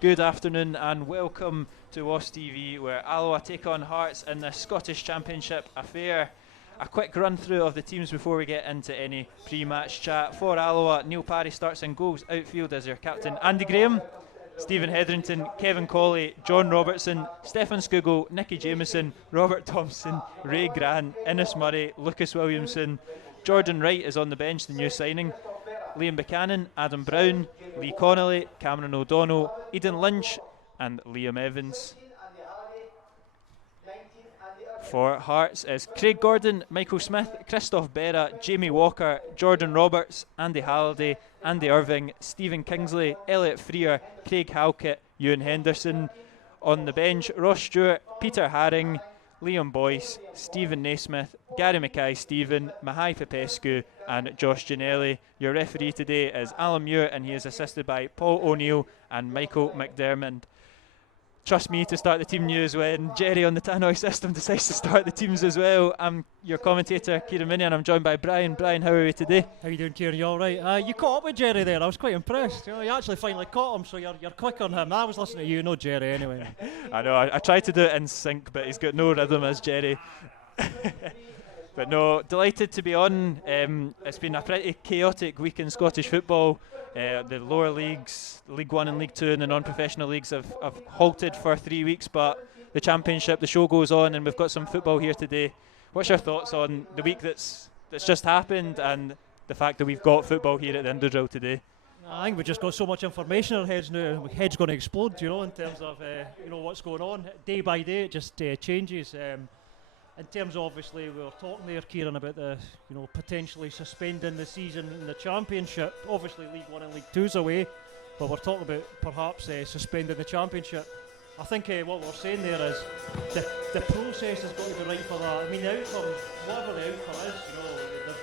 Good afternoon and welcome to WAS TV, where Alloa take on Hearts in the Scottish Championship affair. A quick run through of the teams before we get into any pre-match chat. For Alloa, Neil Parry starts in goals. Outfield as your captain Andy Graham, Stephen Hetherington, Kevin Colley, John Robertson, Stefan Skugel, Nicky Jameson, Robert Thompson, Ray Grant, Innes Murray, Lucas Williamson. Jordan Wright is on the bench, the new signing. Liam Buchanan, Adam Brown, Lee Connolly, Cameron O'Donnell, Eden Lynch and Liam Evans. For Hearts is Craig Gordon, Michael Smith, Christoph Berra, Jamie Walker, Jordan Roberts, Andy Halliday, Andy Irving, Stephen Kingsley, Elliot Freer, Craig Halkett, Ewan Henderson. On the bench, Ross Stewart, Peter Haring, Liam Boyce, Stephen Naismith, Gary Mackay-Stephen, Mihai Popescu and Josh Ginnelly. Your referee today is Alan Muir and he is assisted by Paul O'Neill and Michael McDermott. Trust me to start the team news when Jerry on the Tannoy system decides to start the teams as well. I'm your commentator, Kieran Minnie, and I'm joined by Brian. Brian, how are we today? How you doing, Kieran? You alright? You caught up with Jerry there. I was quite impressed. You actually finally caught him, so you're quick on him. I was listening to you, no Jerry anyway. I know, I tried to do it in sync, but he's got no rhythm as Jerry. But no, delighted to be on. It's been a pretty chaotic week in Scottish football. The lower leagues, League 1 and League 2 and the non-professional leagues have halted for 3 weeks, but the Championship, the show goes on and we've got some football here today. What's your thoughts on the week that's just happened and the fact that we've got football here at the Indodrill today? I think we've just got so much information in our heads now. Our head's going to explode, in terms of what's going on. Day by day it just changes. In terms of, obviously, we were talking there, Kieran, about the potentially suspending the season in the Championship. Obviously League 1 and League 2's away, but we're talking about perhaps suspending the Championship. I think what we're saying there is the process has got to be right for that. I mean, the outcome, whatever the outcome is,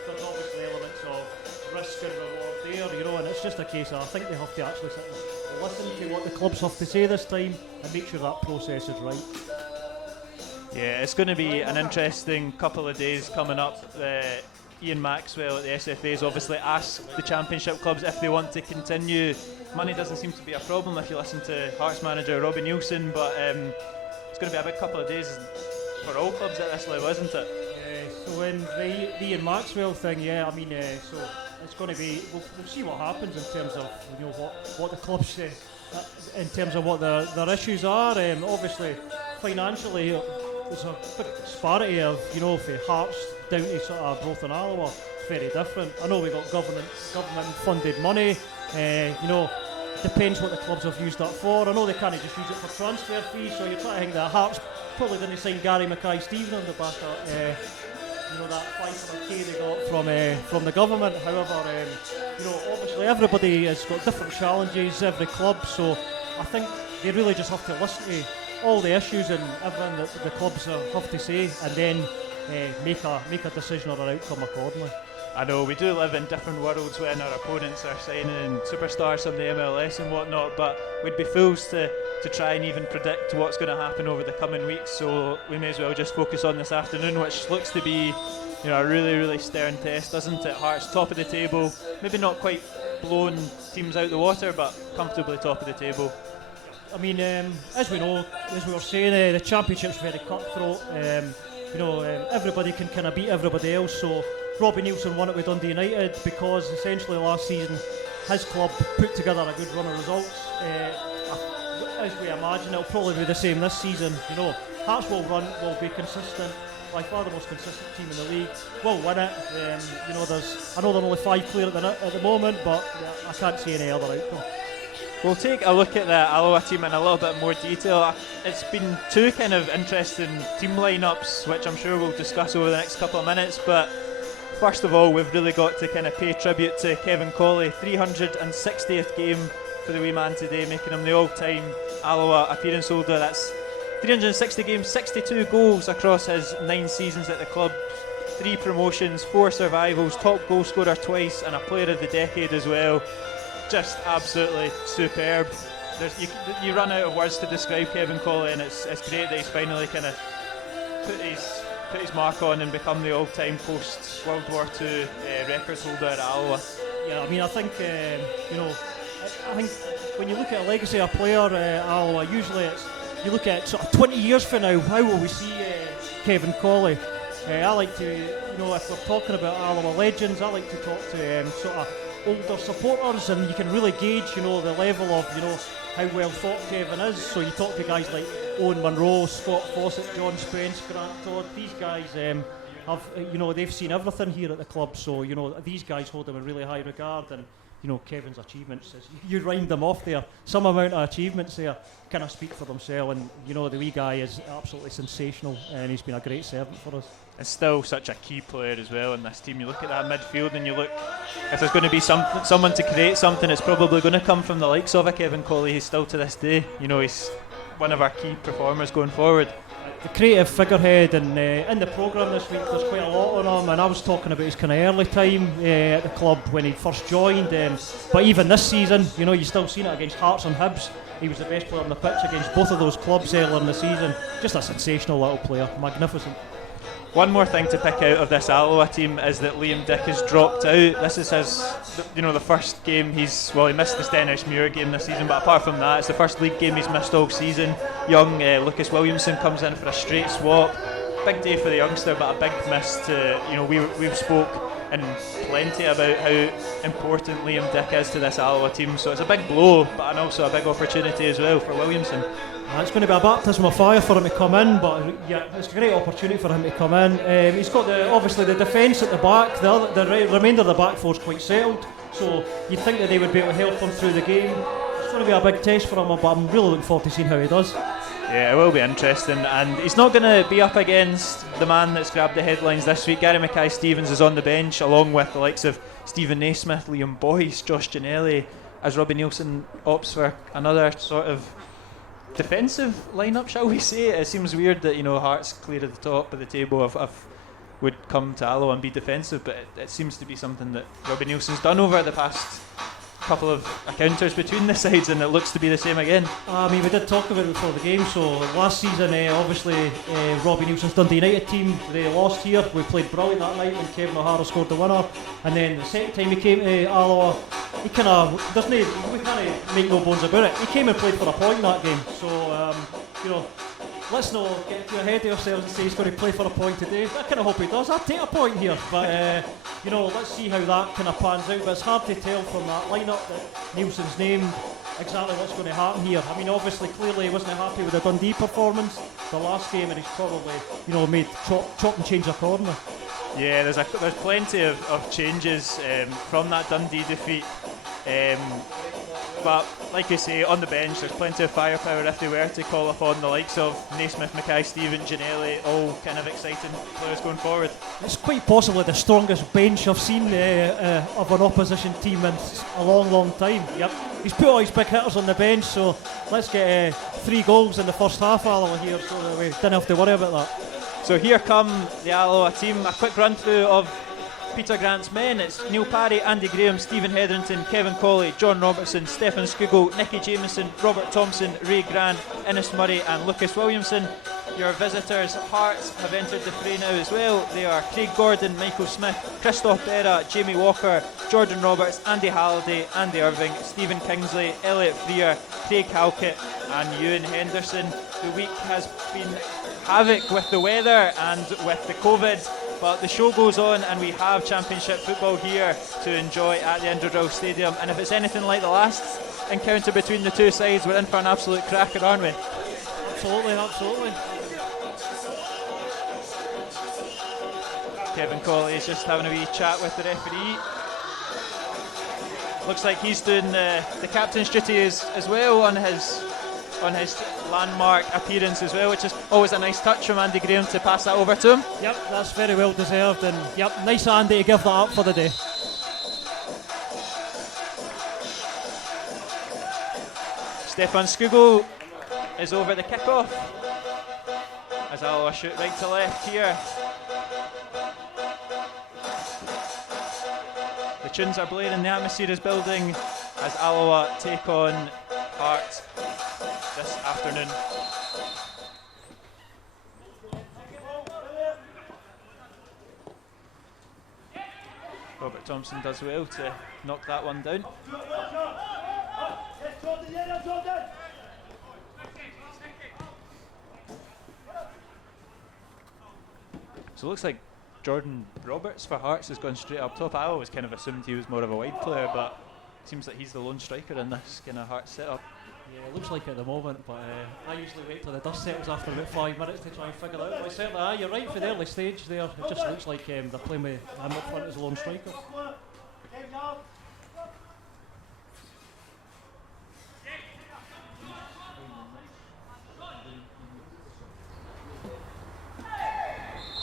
there's obviously elements of risk and reward there, and it's just a case of, I think they have to actually sit and listen to what the clubs have to say this time and make sure that process is right. Yeah, it's going to be an interesting couple of days coming up. Ian Maxwell at the SFA has obviously asked the Championship clubs if they want to continue. Money doesn't seem to be a problem if you listen to Hearts manager Robbie Nielsen, but it's going to be a big couple of days for all clubs at this level, isn't it? Yeah, so in the Ian Maxwell thing, so it's going to be, we'll see what happens in terms of what the clubs say, in terms of what their issues are. Obviously, financially, there's a big disparity of, for Hearts down to sort of Broth and Alloa. It's very different. I know we got government funded money. Depends what the clubs have used that for. I know they can't just use it for transfer fees, so you're trying to think that Hearts probably didn't sign Gary Mackay-Stephen on the back of that 500k they got from the government. However, obviously everybody has got different challenges, every club, so I think they really just have to listen to all the issues and everything that the clubs have to say, and then make a decision or an outcome accordingly. I know we do live in different worlds when our opponents are signing superstars from the MLS and whatnot, but we'd be fools to try and even predict what's going to happen over the coming weeks, so we may as well just focus on this afternoon, which looks to be a really, really stern test, doesn't it? Hearts top of the table, maybe not quite blown teams out the water, but comfortably top of the table. I mean, as we know, as we were saying, the Championship's very cutthroat. Everybody can kind of beat everybody else. So Robbie Nielsen won it with Dundee United because essentially last season his club put together a good run of results. As we imagine, it'll probably be the same this season. Hearts will be consistent. By far the most consistent team in the league. Will win it. I know they're only 5 clear at the moment, but I can't see any other outcome. We'll take a look at the Alloa team in a little bit more detail. It's been two kind of interesting team lineups, which I'm sure we'll discuss over the next couple of minutes, but first of all, we've really got to kind of pay tribute to Kevin Colley. 360th game for the wee man today, making him the all-time Alloa appearance holder. That's 360 games, 62 goals across his 9 seasons at the club, 3 promotions, 4 survivals, top goal scorer twice and a player of the decade as well. Just absolutely superb. You run out of words to describe Kevin Colley, and it's great that he's finally kind of put his mark on and become the all-time post-World War II record holder at Alloa. Yeah, I mean, I think I think when you look at a legacy of a player, Alloa, usually you look at sort of 20 years from now, how will we see Kevin Colley? I like to, if we're talking about Alloa legends, I like to talk to sort of older supporters, and you can really gauge, the level of, how well thought Kevin is. So you talk to guys like Owen Munro, Scott Fawcett, John Spence, Grant Todd. These guys have, they've seen everything here at the club. So these guys hold him in really high regard, and Kevin's achievements, as you rhymed them off there, some amount of achievements there kind of speak for themselves, and the wee guy is absolutely sensational, and he's been a great servant for us. It's still such a key player as well in this team. You look at that midfield and you look, if there's going to be someone to create something, it's probably going to come from the likes of a Kevin Colley. He's still to this day, he's one of our key performers going forward. The creative figurehead, and in the programme this week there's quite a lot on him, and I was talking about his kind of early time at the club when he first joined, but even this season, you still seen it against Hearts and Hibs. He was the best player on the pitch against both of those clubs earlier in the season. Just a sensational little player, magnificent. One more thing to pick out of this Alloa team is that Liam Dick has dropped out. This is his, the first game he missed the Stenhousemuir game this season, but apart from that, it's the first league game he's missed all season. Young Lucas Williamson comes in for a straight swap. Big day for the youngster, but a big miss to, we've spoke in plenty about how important Liam Dick is to this Alloa team, so it's a big blow, but and also a big opportunity as well for Williamson. It's going to be a baptism of fire for him to come in, but yeah, it's a great opportunity for him to come in. He's got obviously the defence at the back. The remainder of the back four is quite settled, so you'd think that they would be able to help him through the game. It's going to be a big test for him, but I'm really looking forward to seeing how he does. Yeah, it will be interesting, and he's not going to be up against the man that's grabbed the headlines this week. Gary Mackay-Stevens is on the bench, along with the likes of Stephen Naismith, Liam Boyce, Josh Ginnelly, as Robbie Nielsen opts for another sort of defensive lineup, shall we say. It seems weird that Hearts clear at the top of the table would come to Alloa and be defensive, but it seems to be something that Robbie Nielsen's done over the past couple of encounters between the sides, and it looks to be the same again. We did talk about it before the game. So last season, obviously, Robbie Nielsen's Dundee United team, they lost here. We played brilliant that night when Kevin O'Hara scored the winner, and then the second time he came to Alloa, he kind of we can't make no bones about it, he came and played for a point in that game. So let's not get too ahead of ourselves and say he's going to play for a point today. I kind of hope he does. I'd take a point here, but let's see how that kind of pans out. But it's hard to tell from that lineup that Nielsen's named exactly what's going to happen here. I mean, obviously, clearly he wasn't happy with the Dundee performance the last game, and he's probably made chop and change accordingly. Yeah, there's plenty of changes from that Dundee defeat. But like you say, on the bench there's plenty of firepower if they were to call upon the likes of Naismith, Mackay-Stevens, Ginnelly, all kind of exciting players going forward. It's quite possibly the strongest bench I've seen of an opposition team in a long time. Yep, he's put all his big hitters on the bench, so let's get 3 goals in the first half, Alloa here, so that we don't have to worry about that. So here come the Alloa team. A quick run through of Peter Grant's men. It's Neil Parry, Andy Graham, Stephen Hetherington, Kevin Colley, John Robertson, Stephen Skugel, Nicky Jamieson, Robert Thompson, Ray Grant, Innes Murray and Lucas Williamson. Your visitors, Hearts, have entered the fray now as well. They are Craig Gordon, Michael Smith, Christoph Berra, Jamie Walker, Jordan Roberts, Andy Halliday, Andy Irving, Stephen Kingsley, Elliot Freer, Craig Halkett and Ewan Henderson. The week has been havoc with the weather and with the COVID, but the show goes on and we have Championship football here to enjoy at the Indoor Stadium, and if it's anything like the last encounter between the two sides, we're in for an absolute cracker, aren't we? Absolutely. Kevin Colley is just having a wee chat with the referee. Looks like he's doing the captain's duty as well on his landmark appearance as well, which is always a nice touch from Andy Graham to pass that over to him. Yep, that's very well deserved, and yep, nice Andy to give that up for the day. Stefan Skugel is over the kick-off as Alloa shoot right to left here. The tunes are blaring, the atmosphere is building as Alloa take on Hearts this afternoon. Robert Thompson does well to knock that one down. So it looks like Jordan Roberts for Hearts has gone straight up top. I always kind of assumed he was more of a wide player, but it seems like he's the lone striker in this kind of Hearts setup. Yeah, it looks like it at the moment, but I usually wait till the dust settles after about 5 minutes to try and figure it out. But certainly, you're right for the early stage there. It just looks like they're playing with him up front as a lone striker.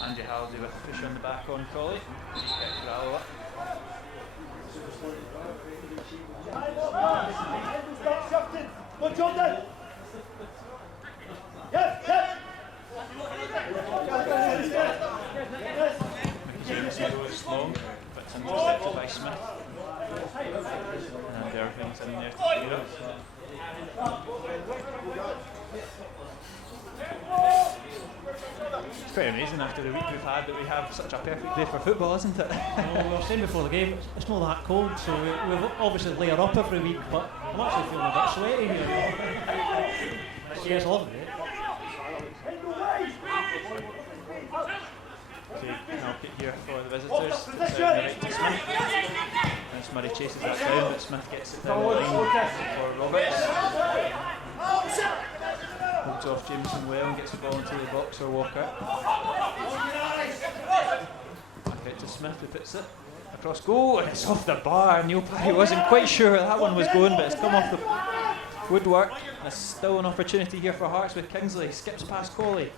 Andy Halliday with a push on the back on Crawley. Kick for Alloa. Jameson goes long, but it's intercepted by Smith. And Irving's in there to clear it. It's pretty amazing after the week we've had that we have such a perfect day for football, isn't it? Well, we were saying before the game, it's not that cold, so we obviously layer up every week, but I'm actually feeling a bit sweaty here. Yeah, it's lovely. I'll put here for the visitors. It's right to Smith. And Murray chases that down, but Smith gets it down the line for Roberts. Holds off Jameson well and gets the ball into the box or Walker. Back out to Smith who puts it across goal, and it's off the bar. Neil Parry wasn't quite sure where that one was going, but it's come off the woodwork. And it's still an opportunity here for Hearts with Kingsley. Skips past Coley.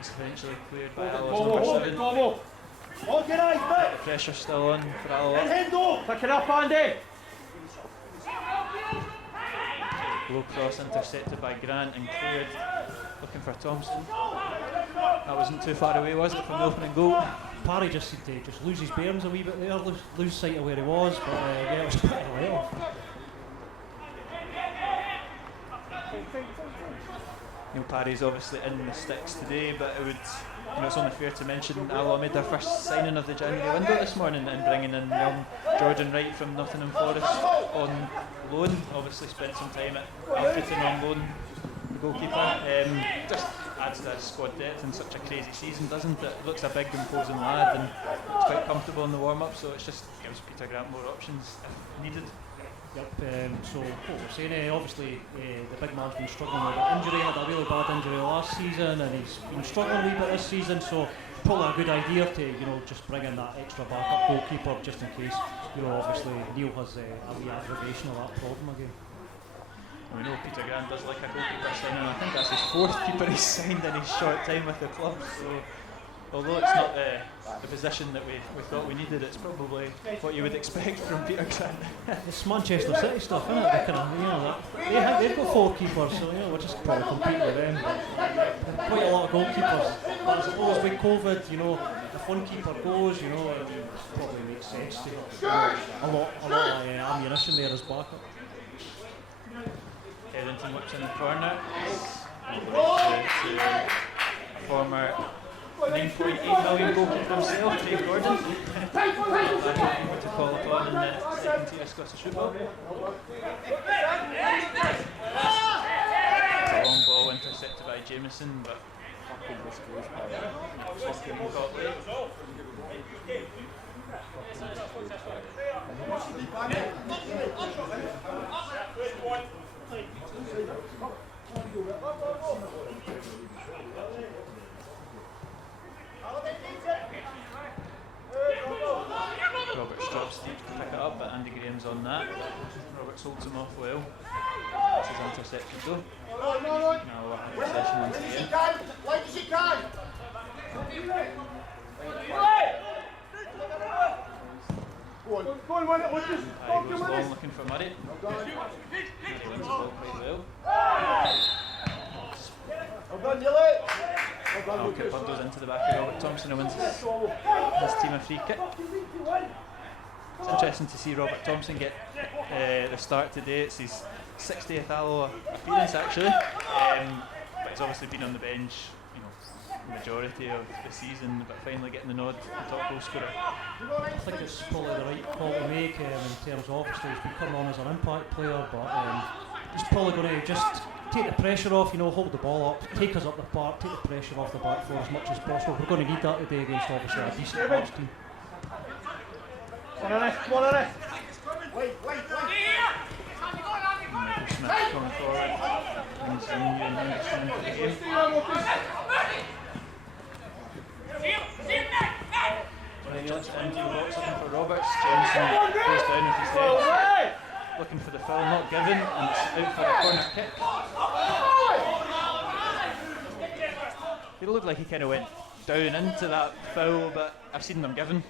It's eventually cleared by Alloa's number 7. The pressure still on for Alloa. Pick it up, Andy! Low cross intercepted by Grant and cleared. Looking for Thompson. That wasn't too far away, was it, from the opening goal? Parry just seemed to just lose his bearings a wee bit there, lose sight of where he was, but yeah, it was quite a way off. Neil Parry's obviously in the sticks today, but it would, it's only fair to mention Alloa made their first signing of the January window this morning and bringing in young Jordan Wright from Nottingham Forest on loan. Obviously spent some time at Alfreton on loan, the goalkeeper. Just adds to squad depth in such a crazy season, doesn't it? Looks a big imposing lad and he's quite comfortable in the warm-up, so it just gives Peter Grant more options if needed. Yep, so what we're saying, obviously the big man's been struggling with an injury, had a really bad injury last season and he's been struggling a wee bit this season, so probably a good idea to just bring in that extra backup goalkeeper just in case, obviously Neil has a wee aggravation of that problem again. We know Peter Grant does like a goalkeeper signing. I think that's his 4th keeper he's signed in his short time with the club, so although it's not the position that we thought we needed, it's probably what you would expect from Peter Grant. It's Manchester City stuff, isn't it? They've got 4 keepers, so we're just probably competing with them. Quite a lot of goalkeepers. But I suppose with COVID, if one keeper goes, it probably makes sense to a lot of ammunition there as backup. Hetherington whips in the corner. Former 9.8 million goalkeeper himself, Craig Gordon. To call upon in the second tier Scottish football. It's a long ball intercepted by Jameson, but Roberts drops deep to pick it up, but Andy Graham's on that. Roberts holds him off well. This is intercepted though. Now we'll have possession once again. Like as you can! Go on, He goes long looking for Murray. He wins the ball quite well. Alkit bundles into the back of Robert Thompson and wins his team a free kick. It's interesting to see Robert Thompson get the start today. It's his 60th Alloa appearance actually, but he's obviously been on the bench, majority of the season, but finally getting the nod, the top goal scorer. I think it's probably the right call to make in terms of obviously he's been coming on as an impact player, but he's probably going to just take the pressure off, hold the ball up, take us up the park, take the pressure off the back four as much as possible. We're going to need that today against obviously a decent Hearts team. One on it, one on it. Michael Smith coming forward. Brings in Ewan Henderson into the game. Just into the box looking for Roberts. Jensen goes down with his head. Looking for the foul, not given, and it's out for a corner kick. It looked like he kind of went down into that foul, but I've seen them given.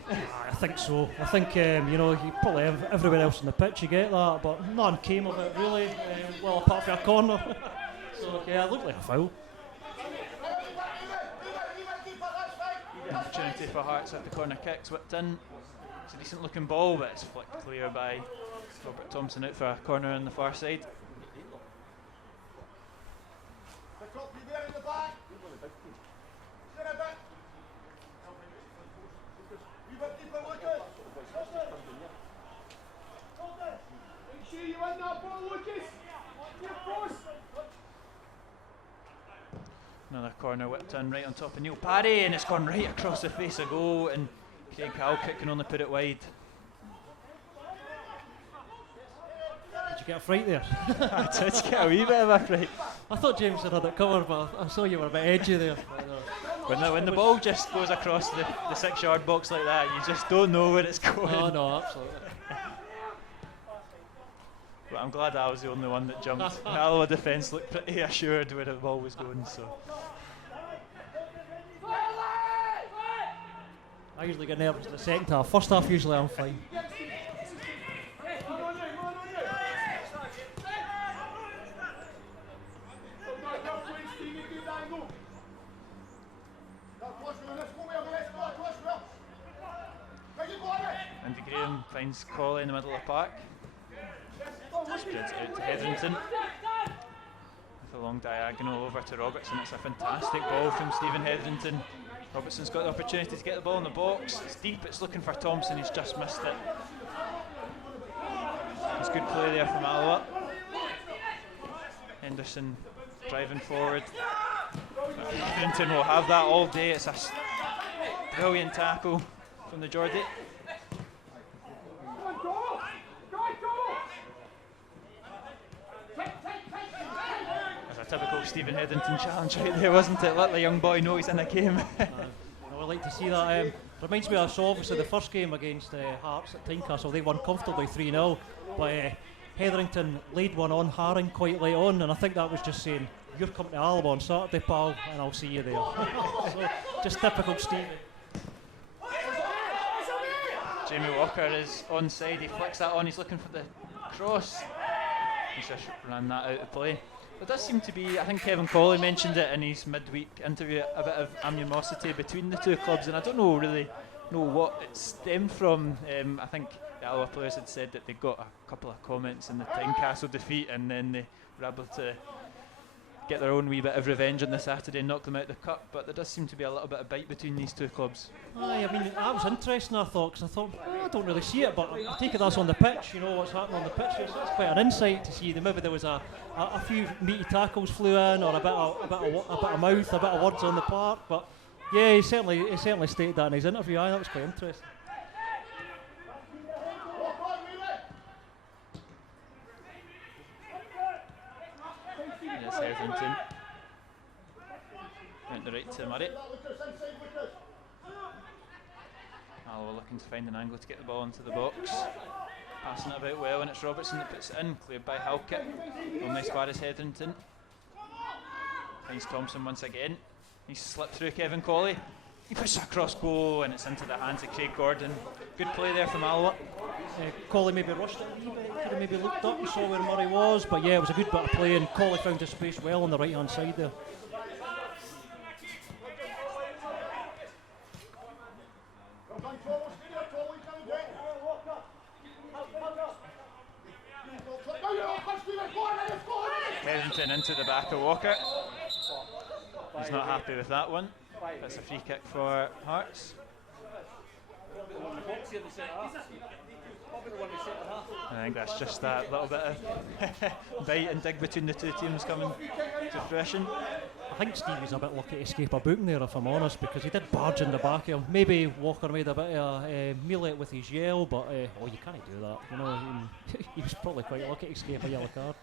I think so. I think, you probably everywhere else on the pitch you get that, but none came of it really, well, apart from a corner. So, yeah, it looked like a foul. Opportunity for Hearts at the corner kicks, whipped in. It's a decent looking ball, but it's flicked clear by Robert Thompson out for a corner on the far side. Another corner whipped in right on top of Neil Parry, and it's gone right across the face of goal, and Craig Halkett can only put it wide. Did you get a fright there? I did get a wee bit of a fright. I thought James had it covered, but I saw you were a bit edgy there. When the ball just goes across the 6-yard box like that, you just don't know where it's going. Oh no, absolutely. But I'm glad I was the only one that jumped. The Alloa defence looked pretty assured where the ball was going, so. I usually get nervous in the second half. First half, usually I'm fine. Andy Graham finds Colley in the middle of the park. Spreads it out to Hetherington. With a long diagonal over to Robertson. It's a fantastic ball from Stephen Hetherington. Robertson's got the opportunity to get the ball in the box. It's deep, it's looking for Thompson, he's just missed it. It's good play there from Alloa. Henderson driving forward. Hetherington will have that all day. It's a brilliant tackle from the Geordie. Typical Stephen Hetherington challenge right there, wasn't it? Let the young boy know he's in a game. I would like to see that. Reminds me of obviously the first game against Hearts at Tynecastle. They won comfortably 3-0, but Hetherington laid one on Haring quite late on, and I think that was just saying, you're coming to Alloa on Saturday, pal, and I'll see you there. So, just typical Stephen. Jamie Walker is onside, he flicks that on, he's looking for the cross. He's just ran that out of play. There does seem to be, I think Kevin Colley mentioned it in his midweek interview, a bit of animosity between the two clubs, and I don't really know what it stemmed from. I think the Alloa players had said that they got a couple of comments in the Tynecastle defeat, and then they were able to get their own wee bit of revenge on the Saturday and knock them out the cup, but there does seem to be a little bit of bite between these two clubs. Aye, I mean, that was interesting, I thought, because I thought, I don't really see it, but I take it that's on the pitch, what's happening on the pitch, so it's quite an insight to see that maybe there was a few meaty tackles flew in, or a bit of mouth, a bit of words on the park, but yeah, he certainly stated that in his interview. That was quite interesting. Yes, Hetherington. Went the right to Murray. Alloa looking to find an angle to get the ball into the box. Passing it about well, and it's Robertson that puts it in. Cleared by Halkett. Only as far as Hetherington. Finds Thompson once again. He's slipped through Kevin Colley. He puts it across goal, and it's into the hands of Craig Gordon. Good play there from Alloa. Colley maybe rushed it a wee bit, could have maybe looked up and saw where Murray was, but yeah, it was a good bit of play, and Colley found his space well on the right hand side there. Hetherington into the back of Walker. He's not happy with that one. That's a free kick for Hearts. I think that's just that little bit of bite and dig between the two teams coming to fruition. I think Stevie's a bit lucky to escape a booking there, if I'm honest, because he did barge in the back of him. Maybe Walker made a bit of a melee with his yell, but you can't do that. You know, he was probably quite lucky to escape a yellow card.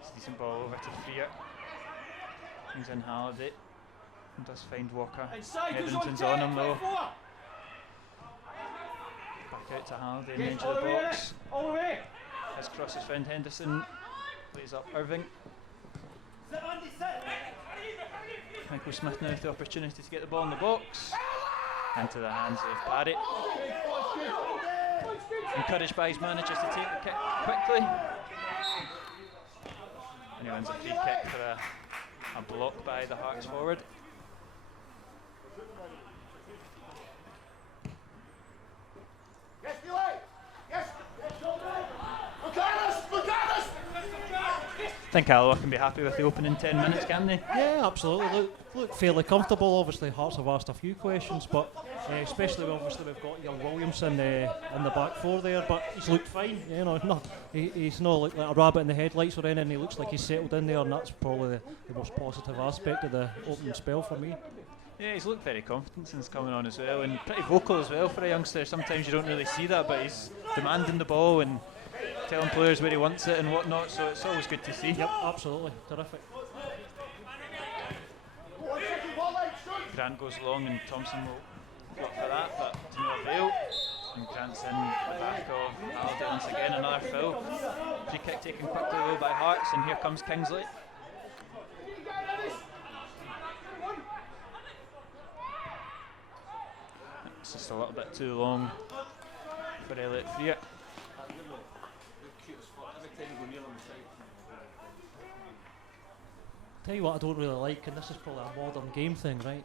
It's a decent ball over to Freer. He's in Halliday and does find Walker. Hetherington's on him though. Back out to Halliday in the edge of the box. His cross has found Henderson. Plays up Irving. Michael Smith now with the opportunity to get the ball in the box. Into the hands of Barrett. Encouraged by his manager to take the kick quickly. And he wins a free kick for a block by the Hearts forward. I think Alloa can be happy with the opening 10 minutes, can they? Yeah, absolutely. Look fairly comfortable. Obviously, Hearts have asked a few questions, but especially obviously we've got young Williamson in the back four there, but he's looked fine. You know, he's not looked like a rabbit in the headlights or anything. He looks like he's settled in there, and that's probably the most positive aspect of the opening spell for me. Yeah, he's looked very confident since coming on as well, and pretty vocal as well for a youngster. Sometimes you don't really see that, but he's demanding the ball and telling players where he wants it and whatnot, so it's always good to see. Yep, absolutely. Terrific. Grant goes long and Thompson will look for that, but to no avail. And Grant's in the back of Halliday once again, another foul. Free kick taken quickly though by Hearts, and here comes Kingsley. It's just a little bit too long for Elliot Freer. Tell you what I don't really like, and this is probably a modern game thing, right?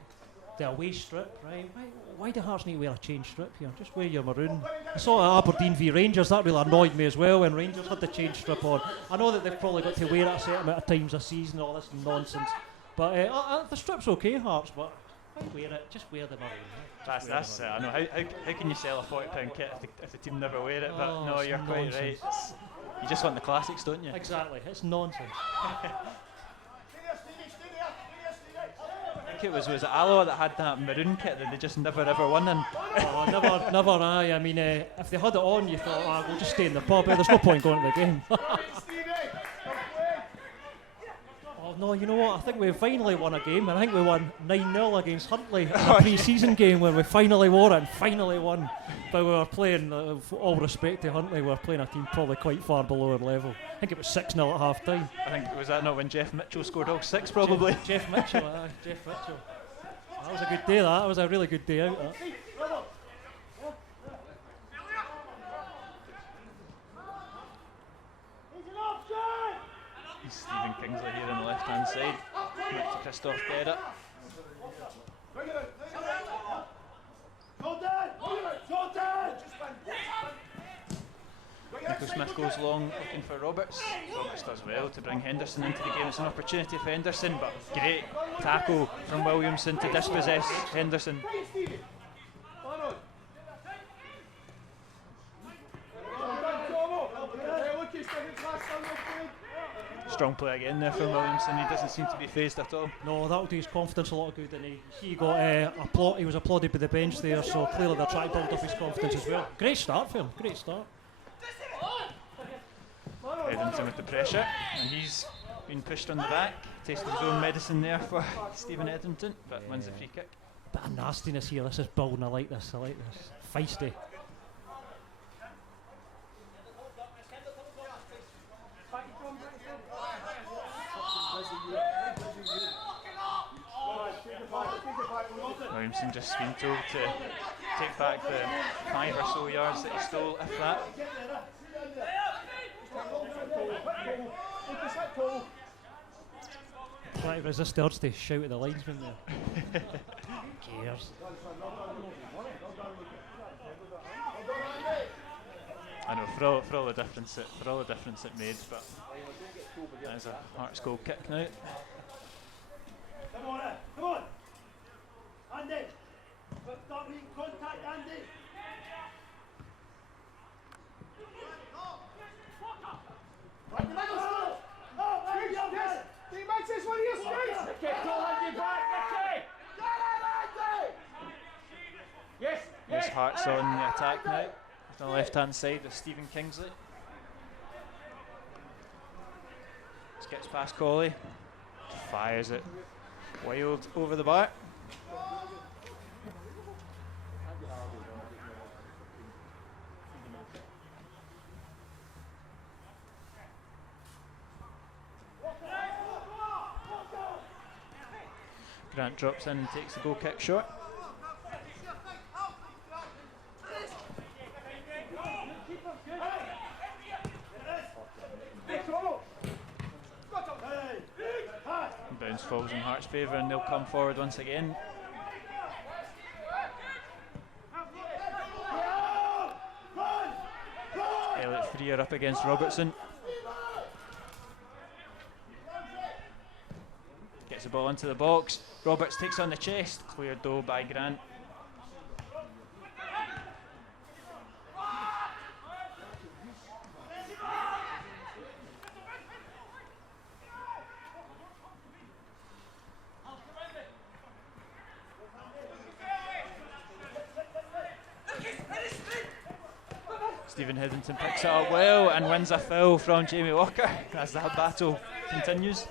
The away strip, right? Why do Hearts need to wear a change strip here? Just wear your maroon. I saw at Aberdeen v Rangers, that really annoyed me as well when Rangers had the change strip on. I know that they've probably got to wear it a certain amount of times a season, all this nonsense. But the strip's okay, Hearts, but why wear it? Just wear the maroon. Right? That's I know. How can you sell a £40 kit if the team never wear it? But no, you're quite right. You just want the classics, don't you? Exactly, it's nonsense. I think it was Alloa that had that maroon kit that they just never ever won in. Never. I mean, if they had it on, you thought, we'll just stay in the pub. There's no point going to the game. Oh no, you know what? I think we finally won a game, and I think we won 9-0 against Huntly in a pre-season game where we finally won it and finally won. But we were playing, with all respect to Huntly, we were playing a team probably quite far below our level. I think it was 6-0 at half time. I think, was that not when Jeff Mitchell scored all 6 probably? Jeff Mitchell. That was a good day, that was a really good day out. That. Stephen Kingsley here on the left hand side. Back to Christoph Berra. Michael Smith goes long looking for Roberts. Roberts does well to bring Henderson into the game. It's an opportunity for Henderson, but great tackle from Williamson to dispossess Henderson. Strong play again there from Williamson. He doesn't seem to be phased at all. No, that'll do his confidence a lot of good, and he got he was applauded by the bench there, so clearly they're trying to build up his confidence as well. Great start for him, great start. Hetherington with the pressure, and he's been pushed on the back, tasting his own medicine there for Stephen Hetherington, but wins the free kick. Bit of nastiness here, this is building, I like this. Feisty. Williamson just been told to take back the 5 or so yards that he stole, if that. Trying to resist the urge to shout at the linesman there. Who cares? I know, for all the difference it made, but that is a Hearts goal kick now. Andy! Stop making contact, Andy! Right, the middle still! Oh, right, yes! Teammates, this one of your strengths! Nicky, don't hold you back, Nicky! Get him, Andy! Yes, There's yes! Hearts on the attack now. On the left hand side with Stephen Kingsley. Skips past Colley. Fires it wild over the bar. Grant drops in and takes the goal kick short. Bounce falls in Hearts' favour and they'll come forward once again. Elliot Freer up against Robertson. Gets the ball into the box. Roberts takes on the chest. Cleared though by Grant. Stephen Hetherington picks it up well and wins a foul from Jamie Walker as that battle continues.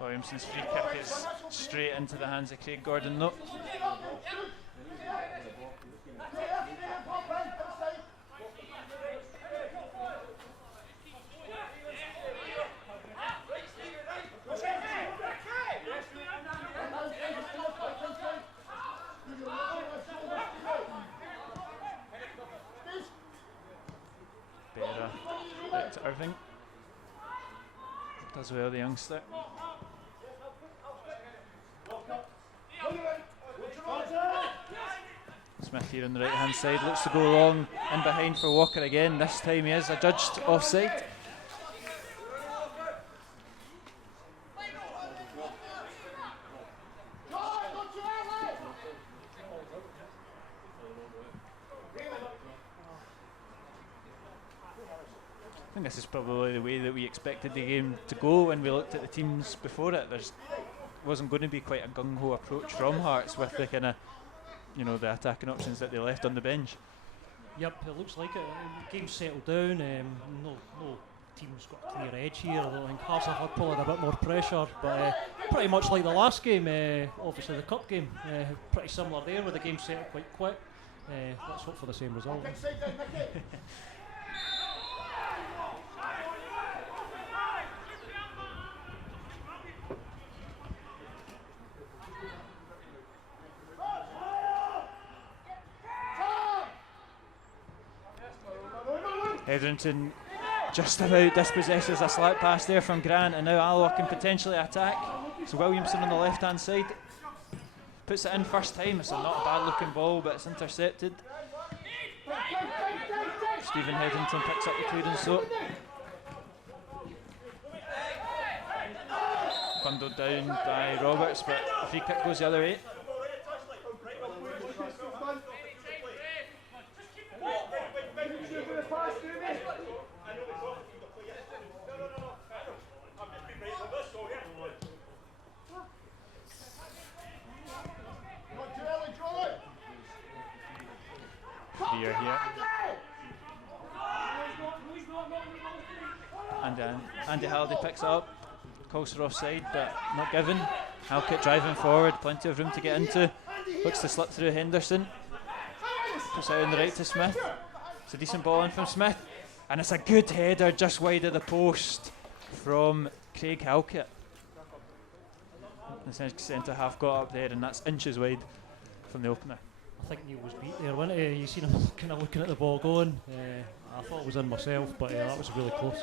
Williamson's free kick is straight into the hands of Craig Gordon though. Better back to Irving. Does well, the youngster. Smith here on the right hand side looks to go long in behind for Walker again. This time he is adjudged offside. I think this is probably the way that we expected the game to go when we looked at the teams before it. There wasn't going to be quite a gung-ho approach from Hearts with the kind of, you know, the attacking options that they left on the bench. Yep, it looks like it. Game's settled down. No team's got a clear edge here. I think Hearts have pulled a bit more pressure, but pretty much like the last game, obviously the cup game, pretty similar there with the game settled quite quick. Let's hope for the same result. Hetherington just about dispossesses a slap pass there from Grant, and now Alloa can potentially attack. So Williamson on the left hand side puts it in first time. It's not a bad looking ball, but it's intercepted. Stephen Hetherington picks up the clearance though. Bundled down by Roberts, but the free kick goes the other way. Here. And Andy Halliday picks it up, calls for offside, but not given. Halkett driving forward, plenty of room to get into. Looks to slip through Henderson. Puts out on the right to Smith. It's a decent ball in from Smith, and it's a good header just wide of the post from Craig Halkett. The centre half got up there, and that's inches wide from the opener. I think Neil was beat there, wasn't he? You seen him kind of looking at the ball going. I thought it was in myself, but that was really close.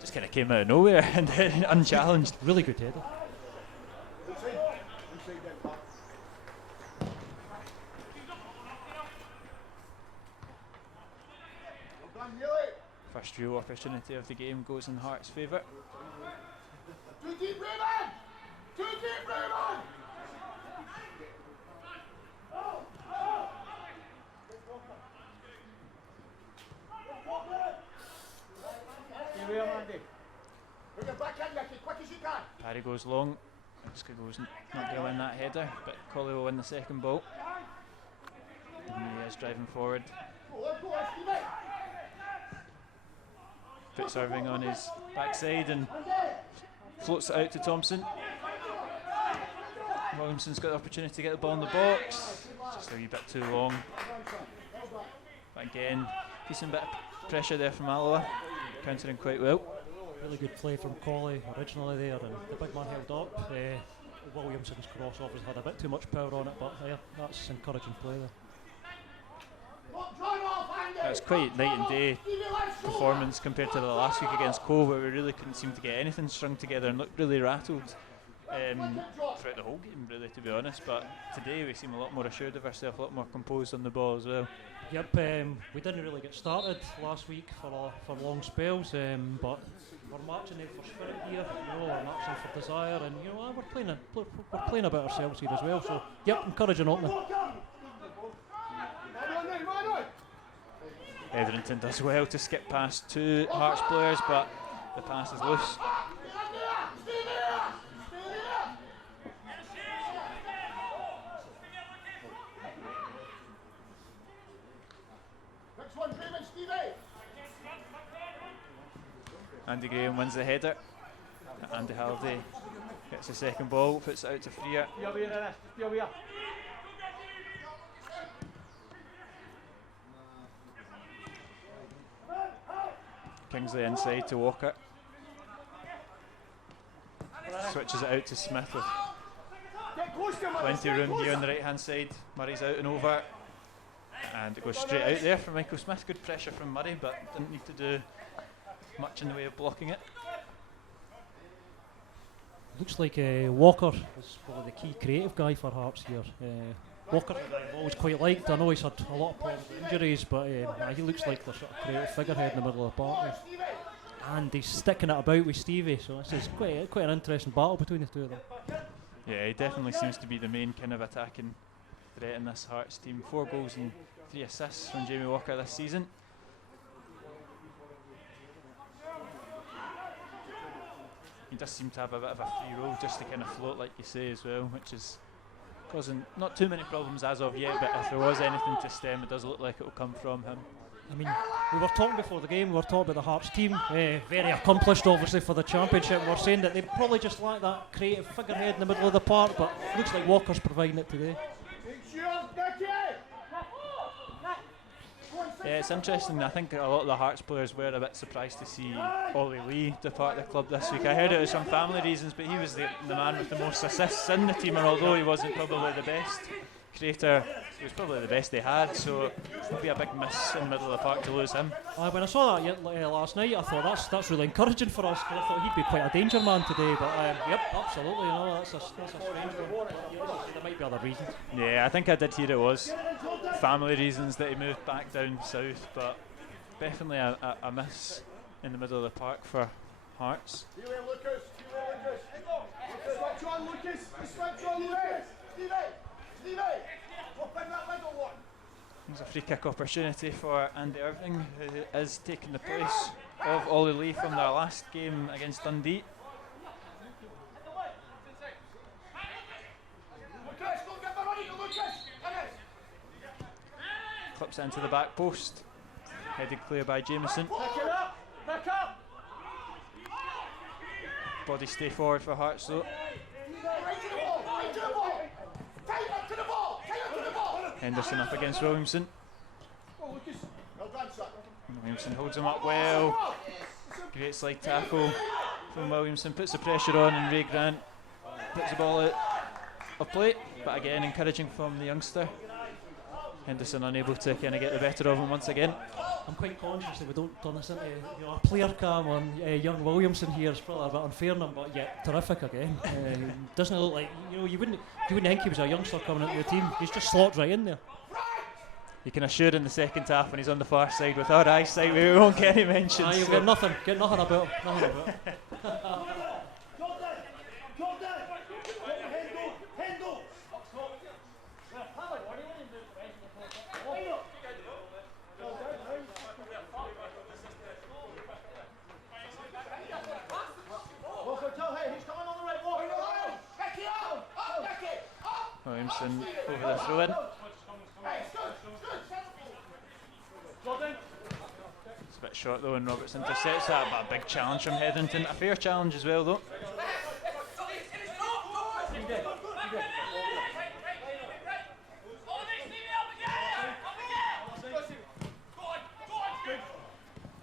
Just kind of came out of nowhere and unchallenged. Really good header. First real opportunity of the game goes in Hearts' favour. Too deep, Raymond! Too deep, Raymond! Here we are, Andy. Bring it back in, Nicky, quick as you can. Parry goes long. Goes not going to win that header, but Colley will win the second ball. And he is driving forward. Go on, Stevie. Puts Irving on his backside and floats it out to Thompson. Williamson's got the opportunity to get the ball in the box. Just a wee bit too long. But again, decent bit of pressure there from Alloa, countering quite well. Really good play from Colley originally there, and the big man held up. Williamson's cross obviously had a bit too much power on it, but that's encouraging play there. It's quite night and day performance compared to the last week against Cove, where we really couldn't seem to get anything strung together and looked really rattled throughout the whole game, really, to be honest. But today we seem a lot more assured of ourselves, a lot more composed on the ball as well. Yep, we didn't really get started last week for long spells, but we're matching them for spirit here, we're matching for desire, and we're playing a bit ourselves here as well. So yep, encouraging opening. Etherington does well to skip past two Hearts players, but the pass is loose. Andy Graham wins the header. Andy Halliday gets the second ball, puts it out to Freer. Kingsley inside to Walker. Switches it out to Smith with plenty of room here on the right hand side. Murray's out and over. And it goes straight out there for Michael Smith. Good pressure from Murray, but didn't need to do much in the way of blocking it. Looks like Walker is probably the key creative guy for Hearts here. Walker I've always quite liked. I know he's had a lot of problems with injuries, but he looks like the sort of creative figurehead in the middle of the park. And he's sticking it about with Stevie, so this is quite an interesting battle between the two of them. Yeah, he definitely seems to be the main kind of attacking threat in this Hearts team. 4 goals and 3 assists from Jamie Walker this season. He does seem to have a bit of a free roll just to kind of float, like you say, as well, which is causing not too many problems as of yet, but if there was anything to stem, it does look like it will come from him. I mean, we were talking before the game, we were talking about the Hearts team, very accomplished obviously for the championship. We're saying that they probably just lack that creative figurehead in the middle of the park, but looks like Walker's providing it today. Yeah, it's interesting. I think a lot of the Hearts players were a bit surprised to see Ollie Lee depart the club this week. I heard it was some family reasons, but he was the man with the most assists in the team, and although he wasn't probably the best creator, he was probably the best they had, so it would be a big miss in the middle of the park to lose him. When I saw that last night, I thought that's really encouraging for us, because I thought he'd be quite a danger man today, but yep, absolutely, that's a strange one. There might be other reasons. Yeah, I think I did hear it was family reasons that he moved back down south, but definitely a miss in the middle of the park for Hearts. There's a free kick opportunity for Andy Irving, who is taking the place of Ollie Lee from their last game against Dundee. Clips into the back post, headed clear by Jameson. Body stay forward for Hearts though. Henderson up against Williamson. Williamson holds him up well. Great slide tackle from Williamson, puts the pressure on, and Ray Grant puts the ball out of play, but again encouraging from the youngster. Henderson unable to kind of get the better of him once again. I'm quite conscious that we don't turn this into a player cam on young Williamson here. It's probably a bit unfair on him, but yet terrific again. Doesn't it look like you wouldn't think he was a youngster coming into the team. He's just slots right in there. You can assure in the second half when he's on the far side with our eyesight, we won't get any mentions. You'll get nothing about him. Nothing about him. Williamson over the throw-in. It's a bit short though, and Roberts intercepts that, but a big challenge from Hetherington. A fair challenge as well though.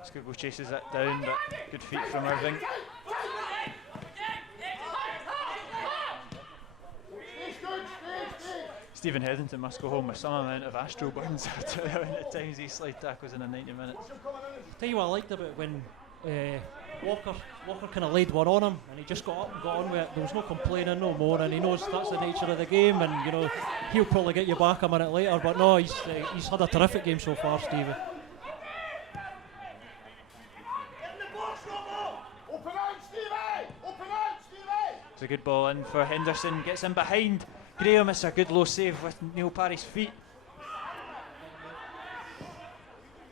Skugel chases that down, but good feet from Irving. Stephen Hetherington must go home with some amount of astral burns after the amount of times he slide tackles in a 90 minutes. Tell you what I liked about when Walker kind of laid one on him and he just got up and got on with it. There was no complaining, no more, and he knows that's the nature of the game, and you know he'll probably get you back a minute later. But no, he's had a terrific game so far, Stevie. It's a good ball in for Henderson, gets in behind Graham. It's a good low save with Neil Parry's feet.